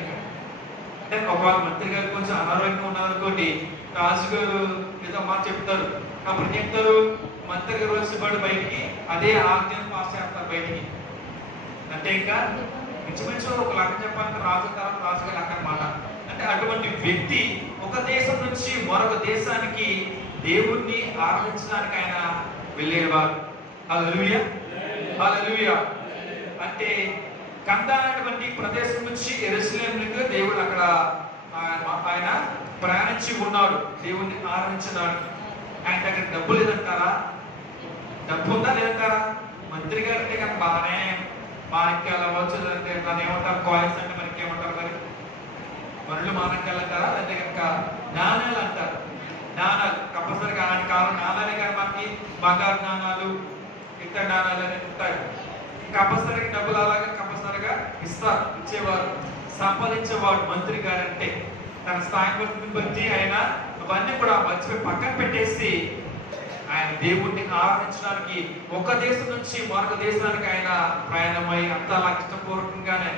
అంటే ఒకవేళ మంత్రి గారు కొంచెం అనారోగ్యంగా ఉన్నారనుకోండి, రాజుగారు ఏదో మాట చెప్తారు. అప్పుడు చెప్తారు మంత్రి గారు వచ్చి బయటికి అదే ఆజ్ఞను పాస్ చేస్తారు బయటికి. అంటే ఇంకా ఇంచుమించు ఒక లెక్క చెప్పాలంటే రాజు తర్వాత రాజుగారు లెక్క అన్నమాట. అంటే అటువంటి వ్యక్తి ఒక దేశం నుంచి మరొక దేశానికి దేవుణ్ణి ఆరాధించడానికి ఆయన వెళ్ళేవారు. హల్లెలూయా, హల్లెలూయా. అంటే కందా అనేటువంటి ప్రదేశం నుంచి యెరూషలేముకి దేవుడు అక్కడ ఆయన ప్రయాణించి ఉన్నాడు దేవుణ్ణి ఆరాధించడానికి. ఆయన దగ్గర డబ్బు లేదంటారా? డబ్బు ఉందా లేదంటారా? మంత్రి గారు అంటే కనుక బాగానే మాణిక్యాలు అవ్వచ్చు, అంటే దాన్ని ఏమంటారు, కాయిన్స్ అంటే మనకి ఏమంటారు, మరి మనులు మాణిక్యాలు అంటారా, లేదంటే కనుక నాణ్యాలు అంటారు. నాణాలు కంపల్సరిగా అలాంటి కాలం నాణాలే కానీ మనకి బంగారు నాణాలు ఇతర నాణాలు అనేవి ఉంటాయి. కంపల్సరిగా డబ్బులు అలాగే కంపల్సరిగా ఇచ్చేవారు, సంపాదించేవాడు మంత్రి గారు. అంటే తన స్థాయి బట్టి ఆయన అవన్నీ కూడా మర్చిపోయి పక్కన పెట్టేసి ఆయన దేవుణ్ణి ఆరాధించడానికి ఒక దేశం నుంచి మరొక దేశానికి ఆయన ప్రయాణమై అంతా ఇష్టపూర్వకంగానే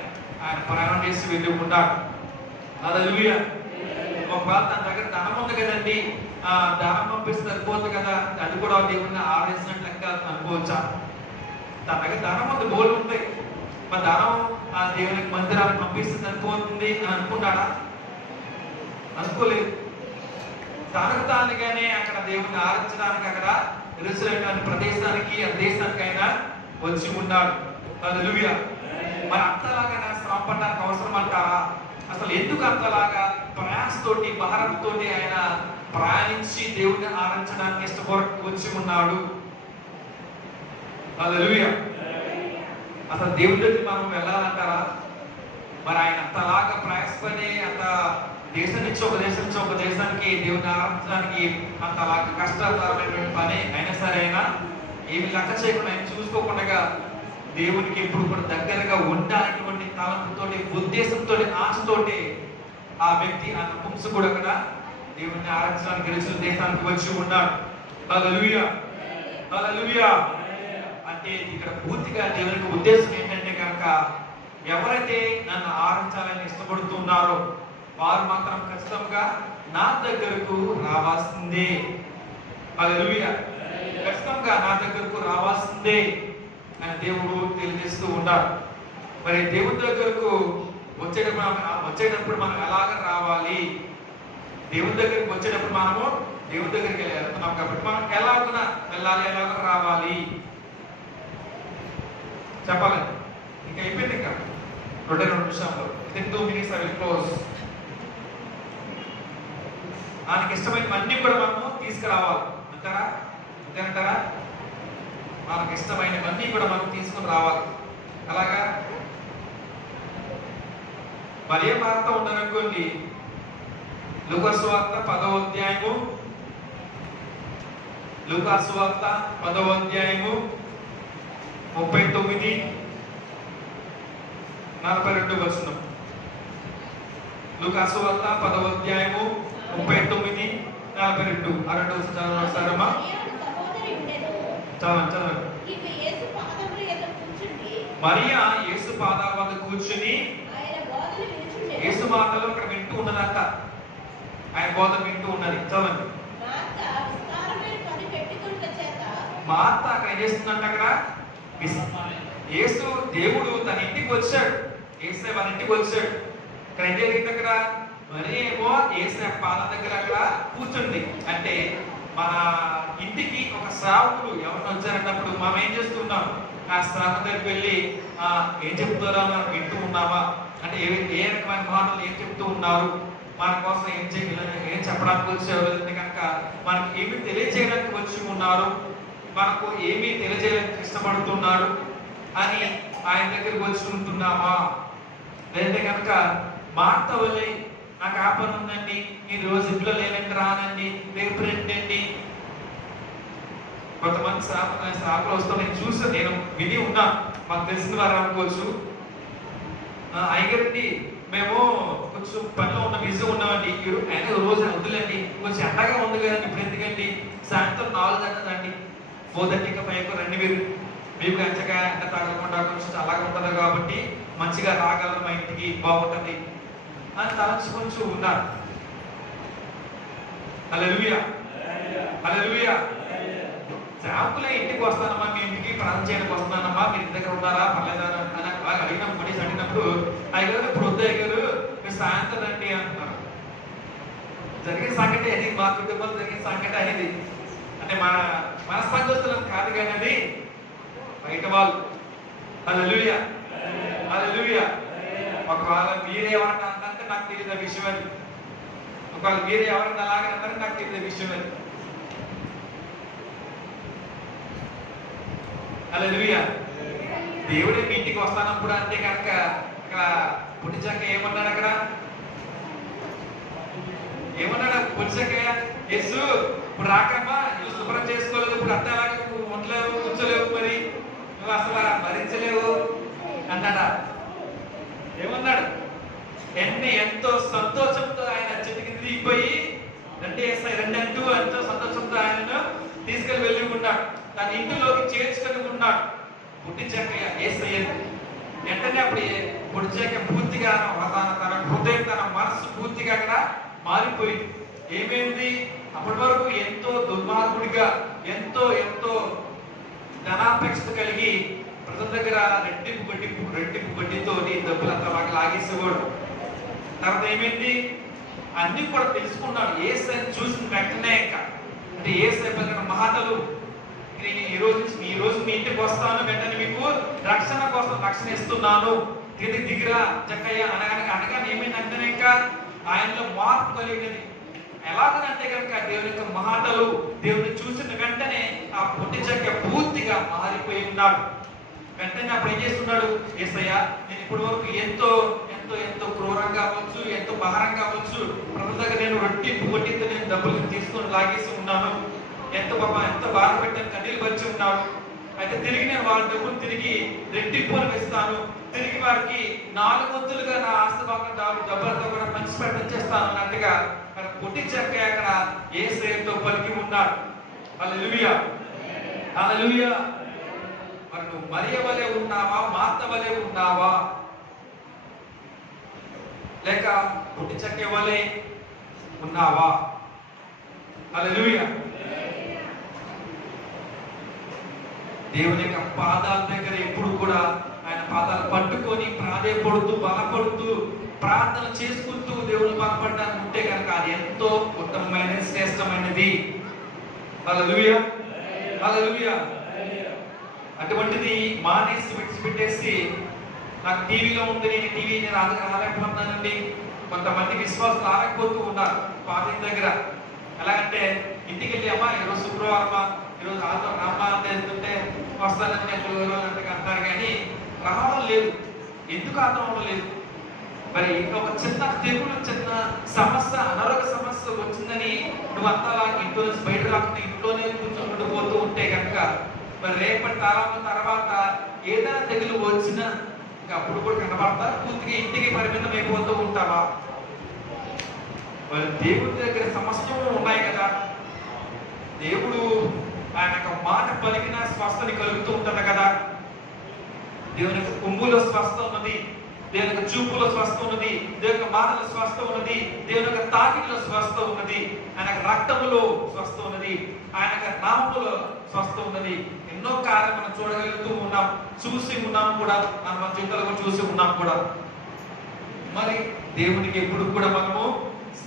ఆయన ప్రయాణం చేసి వెళ్ళి ఉంటాడు. హల్లెలూయా. ఒకవేళ తన దగ్గర ధనం ఉంది కదండి, ధనం పంపిస్తే సరిపోతుంది కదా, అది కూడా దేవుడిని ఆరాధించినట్లుగా అనుకోవచ్చా? తన దగ్గర ధనం ఉంది, బోర్డు ఉంది, మరి ధనం ఆ దేవునికి మందిరాన్ని పంపిస్తే సరిపోతుంది అని అనుకుంటాడా? అనుకోలేదు. తనకు తానుగానే అక్కడ దేవుడిని ఆరాధించడానికి అక్కడ ఎరుసలేము ప్రదేశానికి ఆ దేశానికైనా వచ్చి ఉన్నాడు. హల్లెలూయా. మరి అంతలాగా శ్రమ పడడానికి అవసరం అంటారా? అసలు ఎందుకు అంతలాగా ప్రయాసతోటి భారంతో ఆయన ప్రయాణించి దేవుడిని ఆరాధించడానికి ఇష్టపడి వచ్చి ఉన్నాడు? హల్లెలూయా. అసలు దేవుడి దగ్గరికి మనం వెళ్ళాలంటారా? మరి ఆయన అంతలాగా ప్రయాసపడి అంత దేశం నుంచి ఒక దేశం నుంచి ఒక దేశానికి దేవుని ఆరాధించడానికి అంతలాగా కష్టతరమైనటువంటి పని అయినా సరే అయినా ఏమి లెక్క చేయకుండా ఆయన చూసుకోకుండా దేవునికి ఎప్పుడు కూడా దగ్గరగా ఉండాలనేటువంటి తలంపుతోటి, ఉద్దేశంతో, ఆశతోటి ఆ వ్యక్తి ఆ నపుంసకుడు కూడా దేవుని ఆరాధించడానికి గెలిచిన దేశానికి వచ్చి ఉన్నాడు. హల్లెలూయా. హల్లెలూయా. అంటే ఇక్కడ పూర్తిగా దేవునికి ఉద్దేశం ఏంటంటే కనుక ఎవరైతే నన్ను ఆరాధించాలని ఇష్టపడుతున్నారో వారు మాత్రం ఖచ్చితంగా నా దగ్గరకు రావాల్సిందే. హల్లెలూయా. ఖచ్చితంగా నా దగ్గరకు రావాల్సిందే అని దేవుడు తెలియజేస్తూ ఉంటాడు. మరి దేవుడి దగ్గరకు వచ్చేటప్పుడు మనం ఎలాగ రావాలి? దేవుడి దగ్గరికి వచ్చేటప్పుడు మనము దేవుడి దగ్గరికి వెళ్తున్నాం కాబట్టి మనం ఎలాగున వెళ్ళాలి, ఎలాగ రావాలి చెప్పాలండి. ఇంకా అయిపోయింది, ఇంకా 2 నిమిషాలు. 2 minutes I will close. ఆయనకి ఇష్టమైనవన్నీ కూడా మనము తీసుకురావాలి అంటారా? అంతేనంటారా? మనకి ఇష్టమైనవన్నీ కూడా మనం తీసుకుని రావాలి. అలాగా మరి ఏ వార్త ఉందనుకోండి, లూకాసు వార్త 10వ అధ్యాయము, లూకాసు వార్త 10వ అధ్యాయము 39, 42 వచనం. లూకాసు వార్త 10వ అధ్యాయము 39, 42. ఆ 2 వచనాలు ఒకసారమ్మా చదవండి. మరియా యేసు పాదాల వద్ద కూర్చుని యేసు మాటలు అక్కడ వింటూ ఉన్నదంట. ఆయన బోధన వింటూ ఉన్నది. చదవండి. మార్త అక్కడ ఏం చేస్తుందంట? అక్కడ యేసు దేవుడు తన ఇంటికి వచ్చాడు. యేసు వాళ్ళ ఇంటికి వచ్చాడు. ఇక్కడ ఏం జరిగింది? అక్కడ మరి ఏమో యేసు పాదాల దగ్గర అక్కడ కూర్చుంది. అంటే మన ఇంటికి ఒక శ్రావకుడు ఎవరిని వచ్చారన్నప్పుడు మనం ఏం చేస్తున్నాం? ఆ శ్రావకు దగ్గరికి వెళ్ళి ఏం చెప్తారా మనం వింటూ ఉన్నామా? అంటే ఏ రకమైన మాటలు ఏం చెప్తూ ఉన్నారు, మన కోసం ఏం చెప్పడానికి వచ్చారు, కనుక మనకి ఏమి తెలియజేయడానికి వచ్చి ఉన్నారు, మనకు ఏమి తెలియజేయడానికి ఇష్టపడుతున్నాడు అని ఆయన దగ్గరికి వచ్చి ఉంటున్నామా? లేదంటే కనుక మార్త వల్లే నాకు ఆ పని ఉందండి, ఈ రోజు ఇంట్లో లేనంటే రానండి, రేపు రండి. కొంతమంది శ్రావకులు వస్తూ నేను చూసాను, నేను విని ఉన్నాను, మాకు తెలిసిన వారు అనుకోవచ్చు. అయ్యగారండి మేము కొంచెం పనిలో ఉన్న బిజీ ఉన్నామండి, ఆయన రోజు వద్దులేండి, కొంచెం ఎండగా ఉంది కదండి, ఇప్పుడు ఎందుకండి సాయంత్రం 4 గంటలండి, 4:30 5 రండి, మీకు ఎంచగా ఎండ తగలకుండా కొంచెం అలాగే ఉంటుంది కాబట్టి మంచిగా రాగలరు, మా ఇంటికి బాగుంటుంది అని తలచి కొంచెం ఉన్నారు. హల్లెలూయా. హల్లెలూయా. సేవకులే ఇంటికి వస్తానమ్మా, మీ ఇంటికి ప్రార్థన చేయడానికి వస్తున్నానమ్మా, మీ ఇంటి దగ్గర ఉన్నారా పర్లేదా అని అడిగినప్పుడు అయ్యగారు ఇప్పుడు వద్దు అయ్యగారు, మీరు సాయంత్రం రండి అంటున్నారు. జరిగిన సంఘటన అది, మా కుటుంబంలో జరిగిన సంఘటన అనేది. అంటే మన మనస్పందస్తులను కాదు కానీ అది బయట వాళ్ళు. హల్లెలూయా. హల్లెలూయా. ఒకవేళ మీరేమన్నా అంటే నాకు తెలియదు విషయం అది, ఒకవేళ మీరే ఎవరన్నా అలాగే అన్నారో నాకు తెలియదు విషయం అది. హల్లెలూయా. దేవుడే మీ ఇంటికి వస్తానప్పుడు అంటే కనుక అక్కడ పుట్టించాక ఏమన్నాడు? అక్కడ ఏమన్నాడు? పుట్టించాక యేసు ఇప్పుడు రాకమ్మా, ఇల్లు శుభ్రం చేసుకోలేదు, ఇప్పుడు అంతా అలాగే ఉండలేవు, కూర్చోలేవు, మరి నువ్వు అసలు భరించలేవు అన్నాడా? ఏమన్నాడు? ఎంతో సంతోషంతో ఆయన చెట్టుకి దిగిపోయి రెండు అంటూ ఎంతో సంతోషంతో ఆయనను తీసుకెళ్లి వెళ్ళి ఉన్నాడు, తన ఇంటిలోకి చేర్చుకొని ఉన్నాడు. పుట్టించాక యేసయ్యను వెంటనే అప్పుడు పుట్టించాక పూర్తిగా తన హృదయం, తన మనస్సు పూర్తిగా అక్కడ మారిపోయింది. ఏమైంది? అప్పటి వరకు ఎంతో దుర్మార్గుడిగా, ఎంతో ఎంతో ధనాపేక్షత కలిగి ప్రజల దగ్గర రెట్టింపు వడ్డీతో డబ్బులంతా బాగా లాగేసేవాడు. తర్వాత ఏమైంది? అన్ని కూడా తెలుసుకున్నాడు. యేసయ్యను చూసిన వెంటనే అంటే యేసయ్య పలికిన మాటలు, ఈ రోజు మీ ఇంటికి వస్తాను, వెంటనే మీకు రక్షణ కోసం రక్షణ ఇస్తున్నాను, దిగిరా జక్కయ్య అనగానే ఏమైందంటేనే ఇంకా ఆయనలో మార్పు కలిగినది. ఎలాగనంటే కనుక దేవుని యొక్క మాటలు, దేవుని చూసిన వెంటనే ఆ పొట్టి చెక్క పూర్తిగా మారిపోయి ఉన్నాడు. వెంటనే అప్పుడు ఏం చేస్తున్నాడు? యేసయ్య, నేను ఇప్పటి వరకు ఎంతో ఎంతో ఎంతో క్రూరంగా అవ్వచ్చు, ఎంతో భారంగా అవ్వచ్చు, ప్రజల దగ్గర నేను వడ్డీతో నేను డబ్బులు తీసుకొని లాగేసి ఉన్నాను, ఎంత బాధ పెట్టాను, కన్నీళ్ళు వచ్చి ఉన్నాడు. అయితే తిరిగి నేను వాళ్ళ డబ్బులు తిరిగి రెట్టింపులు ఇస్తాను, తిరిగి వారికి 4 వంతులుగా నా ఆస్తి భాగం డబ్బులతో కూడా మంచి పెట్టేస్తాను అన్నట్టుగా పొట్టి చెక్క అక్కడ యేసయ్యతో పలికి ఉన్నాడు. హల్లెలూయా, హల్లెలూయా. మరి నువ్వు మరియ వలె ఉన్నావా, మార్త వలె ఉన్నావా, లేక పొట్టి చెక్క వలె ఉన్నావా? హల్లెలూయా. దేవుని యొక్క పాదాల దగ్గర ఎప్పుడు కూడా ఆయన పాదాలు పట్టుకొని ప్రాధేయపడుతూ బలపడుతూ ప్రార్థన చేసుకుంటూ దేవుని బలపడడానికి ఉంటే కనుక అది ఎంతో ఉత్తమమైన శ్రేష్టమైనది. హల్లెలూయా, హల్లెలూయా. అటువంటిది మానేసి విడిచిపెట్టేసి నాకు టీవీలో ఉంది, నేను టీవీ రాలేకపోతున్నానండి. కొంతమంది విశ్వాసాలు ఆగకపోతూ ఉన్నారు పాదం దగ్గర. ఎలాగంటే ఇంటికి వెళ్ళి అమ్మా ఈరోజు శుక్రవారమా, ఈరోజు ఆదివారం రామ్మా అంటే వెళ్తుంటే వస్తానని అంటే అంటారు, కానీ రావడం లేదు. ఎందుకు అర్థం లేదు? మరి ఒక చిన్న తెగులు, చిన్న సమస్య, అనారోగ్య సమస్య వచ్చిందని నువ్వు అంతా ఇంట్లో నుంచి బయట రాకుండా ఇంట్లోనే కూర్చొని పోతూ ఉంటే కనుక మరి రేపటి తర్వాత ఏదైనా తెగులు వచ్చినా ఇంకా అప్పుడు కూడా కనబడతా పూర్తిగా ఇంటికి పరిమితం అయిపోతూ ఉంటావా? మరి దేవుడి దగ్గర సమస్యలు ఉన్నాయి కదా. దేవుడు ఆయన యొక్క మాట పలికిన స్వస్థని కలుగుతూ ఉంటది కదా. దేవుని యొక్క కొమ్ములో స్వస్థ ఉన్నది, దేవుని యొక్క చూపులో స్వస్థ ఉన్నది, దేవుని యొక్క మాటలో స్వస్థ ఉన్నది, దేవుని యొక్క తాకిడిలో స్వస్థ ఉన్నది, ఆయన యొక్క రక్తములో స్వస్థ ఉన్నది, ఆయన యొక్క నామములో స్వస్థ ఉన్నది. ఎన్నో కార్యాలు మనం చూడగలుగుతూ ఉన్నాం, చూసి ఉన్నాం కూడా, మన జీవితాలను చూసి ఉన్నాం కూడా. మరి దేవునికి ఎప్పుడు కూడా మనము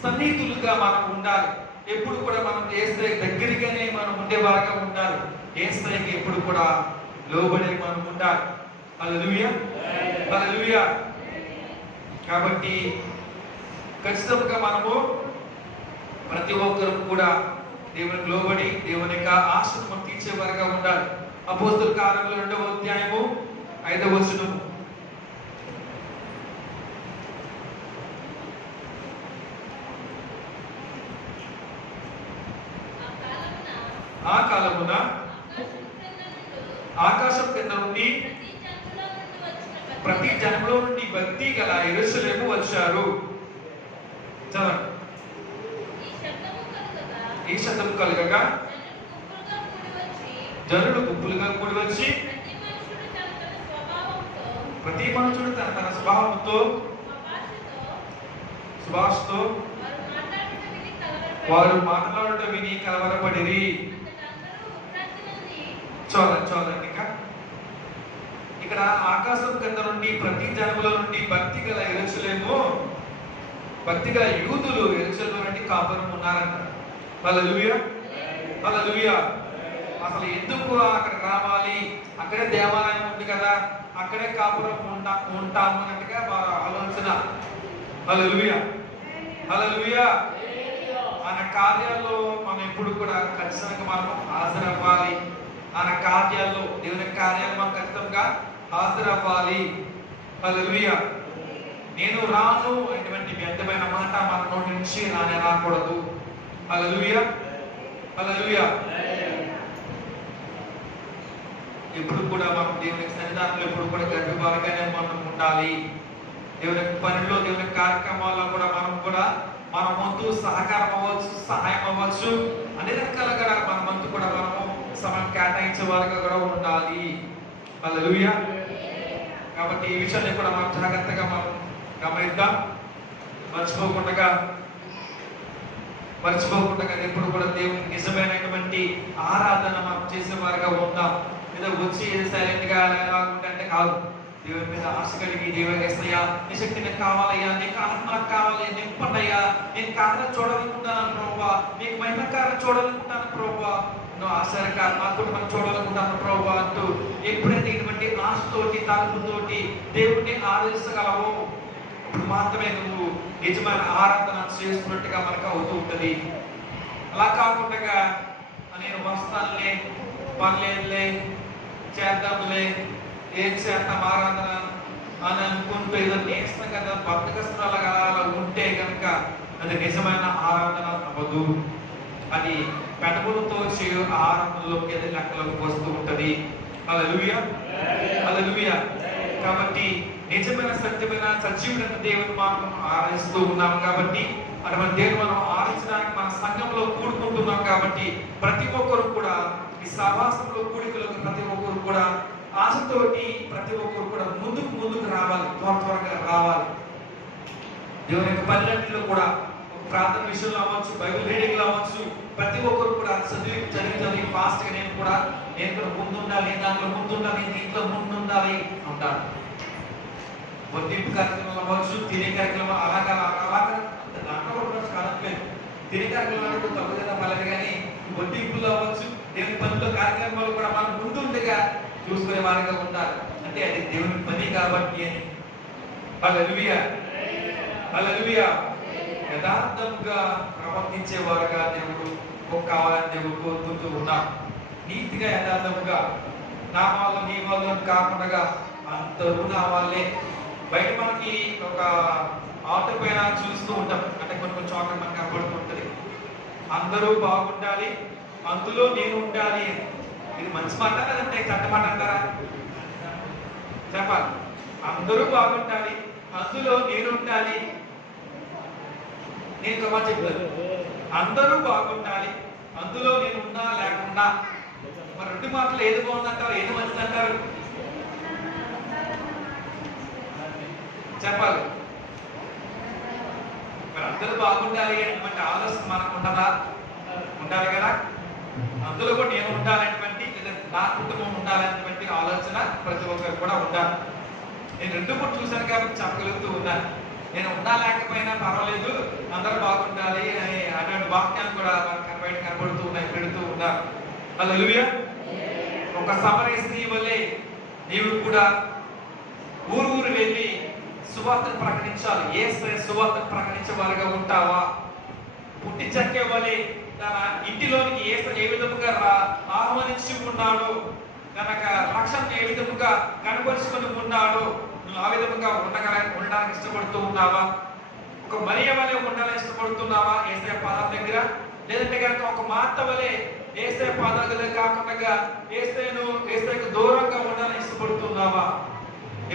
సన్నిహితులుగా మనం ఉండాలి. ఎప్పుడు కూడా మనం యేసయ్య దగ్గరగానే మనం ఉండేవారుగా ఉండాలి. యేసయ్యకి ఎప్పుడు కూడా లోబడి మనం ఉండాలి. హల్లెలూయా, హల్లెలూయా. కాబట్టి ఖచ్చితంగా మనము ప్రతి ఒక్కరు కూడా దేవునికి లోబడి దేవుని యొక్క ఆశను మనం తీర్చేవారుగా ఉండాలి. అపోస్తలుల కార్యములు 2వ అధ్యాయము 5వ వచనం. ఆ కాలమున ఆకాశం కింద నుండి ప్రతి జనంలో నుండి భక్తి గల యెరూషలేము వచ్చారు. చదవండి. ఈ శబ్దం కలుగగా జనులు గుంపులుగా కూడి వచ్చి ప్రతి మనుషుడు తన స్వభావంతో సుభాషతో వారు మాట్లాడటం విని కలవరపడిరి. చూడండి ఇక్కడ ఆకాశం కింద నుండి ప్రతి జనముల నుండి భక్తి గల యెరూషలేము, భక్తి గల యూదులు యెరూషలేము నుండి కాపురం ఉన్నారంట. హల్లెలూయా, హల్లెలూయా. అసలు ఎందుకు అక్కడ రావాలి? అక్కడే దేవాలయం ఉంది కదా, అక్కడే కాపురం ఉంటాము అన్నట్టుగా వారి ఆలోచన. హల్లెలూయా, హల్లెలూయా. ఆయన కార్యాల్లో మనం ఎప్పుడు కూడా ఖచ్చితంగా మనం హాజరవ్వాలి. ఆయన కార్యాల్లో, దేవుని కార్యాలు మనం ఖచ్చితంగా హాజరవ్వాలి. హల్లెలూయా. నేను రాను అటువంటి వ్యర్థమైన మాట మన నోటి నుంచి రాకూడదు. హల్లెలూయా, హల్లెలూయా. ఎప్పుడు కూడా మనం దేవుని సన్నిధానంలో ఎప్పుడు కూడా గర్భవారిగానే మనం ఉండాలి. దేవుని పనిలో, దేవుని కార్యక్రమాల్లో కూడా మన వంతు సహకారం అవ్వచ్చు, సహాయం అవ్వచ్చు, అన్ని రకాలుగా మన వంతు కూడా మనము సమయం కేటాయించే వారిగా కూడా ఉండాలి. హల్లెలూయా. కాబట్టి ఈ విషయాన్ని కూడా మనం జాగ్రత్తగా మనం గమనిద్దాం. మర్చిపోకుండా మర్చిపోకుండా ఎప్పుడు కూడా దేవునికి నిజమైనటువంటి ఆరాధన మనం చేసేవారుగా ఉందాం. ఏదో వచ్చి సైలెంట్ గా అంటే కాదు, దేవుని మీద ఆశ కలిగి దేవుని ఏసయ్యా నీ శక్తి నాకు కావాలయ్యా, నీకు నాకు కావాలి, నింపండయ్యా, నేను కారణం చూడాలనుకుంటాను ప్రభువా, నీకు మహిమకారం చూడాలనుకుంటాను ప్రభువా, నువ్వు ఆశ్చర్యకారం మా కుటుంబం చూడాలనుకుంటాను ప్రభువా అంటూ ఎప్పుడైతే ఇటువంటి ఆశతోటి తలుపుతోటి దేవుడిని ఆరాధించగలవో అప్పుడు మాత్రమే నువ్వు నిజమైన ఆరాధన చేస్తున్నట్టుగా మనకు అవుతూ ఉంటుంది. అలా కాకుండా నేను వస్తానులే, పర్లేదులే, చేద్దాంలే, ఏం చేద్దాం ఆరాధన అని అనుకుంటూ ఏదో నేస్తం కదా బద్దకస్తులాగా అలా ఉంటే కనుక అది నిజమైన ఆరాధన అవ్వదు. అది పెదవులతో చేయు ఆరాధనలోకి అది లెక్కలోకి వస్తూ ఉంటది. హల్లెలూయా, హల్లెలూయా. కాబట్టి నిజమైన సత్యమైన సజీవుడైన దేవుని మనం ఆరాధిస్తూ ఉన్నాం కాబట్టి, అటువంటి దేవుని మనం ఆరాధించడానికి మన సంఘంలో కూడుకుంటున్నాం కాబట్టి ప్రతి ఒక్కరు కూడా ఈ సహవాసంలో కూడికలకు ప్రతి ఒక్కరు కూడా ఆశతోటి ప్రతి ఒక్కరు కూడా ముందుకు రావాలి, త్వరగా రావాలి. దేవుని యొక్క పనులన్నింటిలో కూడా ప్రార్థన విషయంలో అవ్వచ్చు, బైబిల్ రీడింగ్ లో అవ్వచ్చు, ప్రతి ఒక్కరు కూడా చదివి ఫాస్ట్ గా నేను కూడా ముందుండాలి, దాంట్లో ముందుండాలి, దీంట్లో ముందుండాలి అంటారు. వర్తింపు కార్యక్రమాలు అవ్వచ్చు, తినే కార్యక్రమాలు అలాగా దాంట్లో కూడా కాదట్లేదు. తినే కార్యక్రమాలు తప్పకుండా పర్లేదు, కానీ వర్తింపులు అవ్వచ్చు, దేవుని పనుల కార్యక్రమాలు కూడా మనం ముందుగా చూసుకునే వారిగా ఉంటారు. అంటే అది దేవుని పని కాబట్టి అని. హల్లెలూయా, హల్లెలూయా. యథార్థంగా ప్రవర్తించేవారుగా దేవుడు కావాలని దేవుడు కోరుకుంటూ ఉన్నాం. నీతిగా యథార్థముగా నా వాళ్ళు నీ వాళ్ళు కాకుండా అందరూ నా వాళ్ళే. బయట మనకి ఒక ఆటో పైన చూస్తూ ఉంటాం, అంటే కొన్ని చోట్ల మనకి కనబడుతూ ఉంటుంది, అందరూ బాగుండాలి, అందులో నేను ఉండాలి. ఇది మంచి మాట లేదంటే చెడ్డ మాట అంటారా? చెప్పాలి. అందరూ బాగుండాలి, అందులో నేను ఉండాలి. నేను ఒక మాట చెప్తాను, అందరూ బాగుండాలి, అందులో నేను ఉన్నా లేకుండా. మరి రెండు మాటలు ఏది బాగుందంటారు, ఏది మంచిది అంటారు? చెప్పాలి. మరి అందరూ బాగుండాలి అనేటువంటి ఆలోచన మనకు ఉండాలా? ఉండాలి కదా. అందులో కూడా నేను ఉండాలనేటువంటి, లేదా నా కుటుంబం ఉండాలనేటువంటి ఆలోచన ప్రతి ఒక్కరు కూడా ఉండాలి. నేను రెండు కూడా చూశాను కాబట్టి చెప్పగలుగుతూ ఉన్నాను. నేను ఉన్నా లేకపోయినా పర్వాలేదు, అందరూ బాగుండాలి అనే అటువంటి వాక్యాలు కూడా బయట కనబడుతూ ఉన్నాయి, పెడుతూ ఉన్నారు. హల్లెలూయా. ఒక సమరయ స్త్రీ వల్లే నీవు కూడా ఊరు వెళ్ళి సువార్తను ప్రకటించాలి. యేసయ్య సువార్తను ప్రకటించే వారిగా ఉంటావా? పుట్టి చక్కే వలె తన ఇంటిలోనికి యేసయ్య ఏ విధముగా ఆహ్వానించి ఉన్నాడు, కనుక రక్షణ ఏ విధముగా కనపరుచుకొని ఉన్నాడు, నువ్వు ఆ విధముగా ఉండడానికి ఇష్టపడుతూ ఉన్నావా? ఒక మరియ వలె ఉండాలని ఇష్టపడుతున్నావా యేసయ్య పాదాల దగ్గర? లేదంటే కనుక ఒక మార్త వలె యేసయ్య పాదాల దగ్గర కాకుండా యేసయ్యకు దూరంగా ఉండాలని ఇష్టపడుతున్నావా?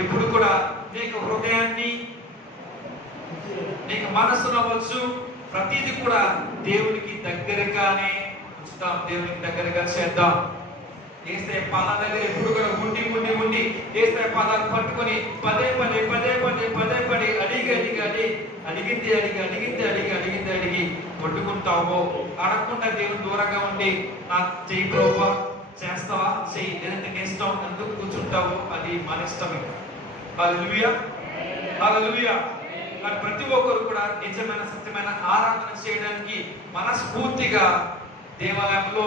ఎప్పుడు కూడా నీకు హృదయాన్ని, నీకు మనస్సును అవ్వచ్చు, ప్రతిదీ కూడా దేవునికి దగ్గరగానే ఉంచుతాం, దేవునికి దగ్గరగా చేద్దాం. యేసయ్య పాదాల దగ్గర ఎప్పుడు కూడా ఉండి యేసయ్య పాదాలు పట్టుకొని పదే పదే అడిగి పట్టుకుంటావో, అడగకుండా దేవుని దూరంగా ఉండి నాకు చెయ్యి ప్రభువా, చేస్తావా చెయ్యి, లేదంటే నీ ఇష్టం ఎందుకు కూర్చుంటావో అది మన ఇష్టమే. హల్లెలూయా, హల్లెలూయా. మరి ప్రతి ఒక్కరు కూడా నిజమైన సత్యమైన ఆరాధన చేయడానికి మనస్ఫూర్తిగా దేవాలయంలో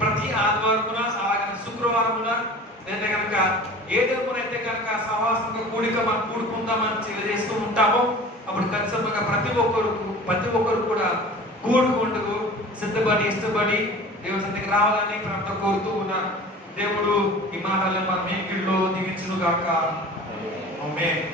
ప్రతి ఆదివారమున, అలాగే శుక్రవారమున, లేదా కనుక ఏ దేవునైతే కనుక సహవాసంగా మనం కూడుకుందామని తెలియజేస్తూ ఉంటామో అప్పుడు ఖచ్చితంగా ప్రతి ఒక్కరు కూడా కూడుకుంటూ సిద్ధపడి ఇష్టపడి దేవుని సన్నిధికి రావాలని ప్రార్థన కోరుతూ ఉన్నాను. దేవుడు ఈ మాటలను మన మేకిల్లో దీవించును గాక. ఆమేన్.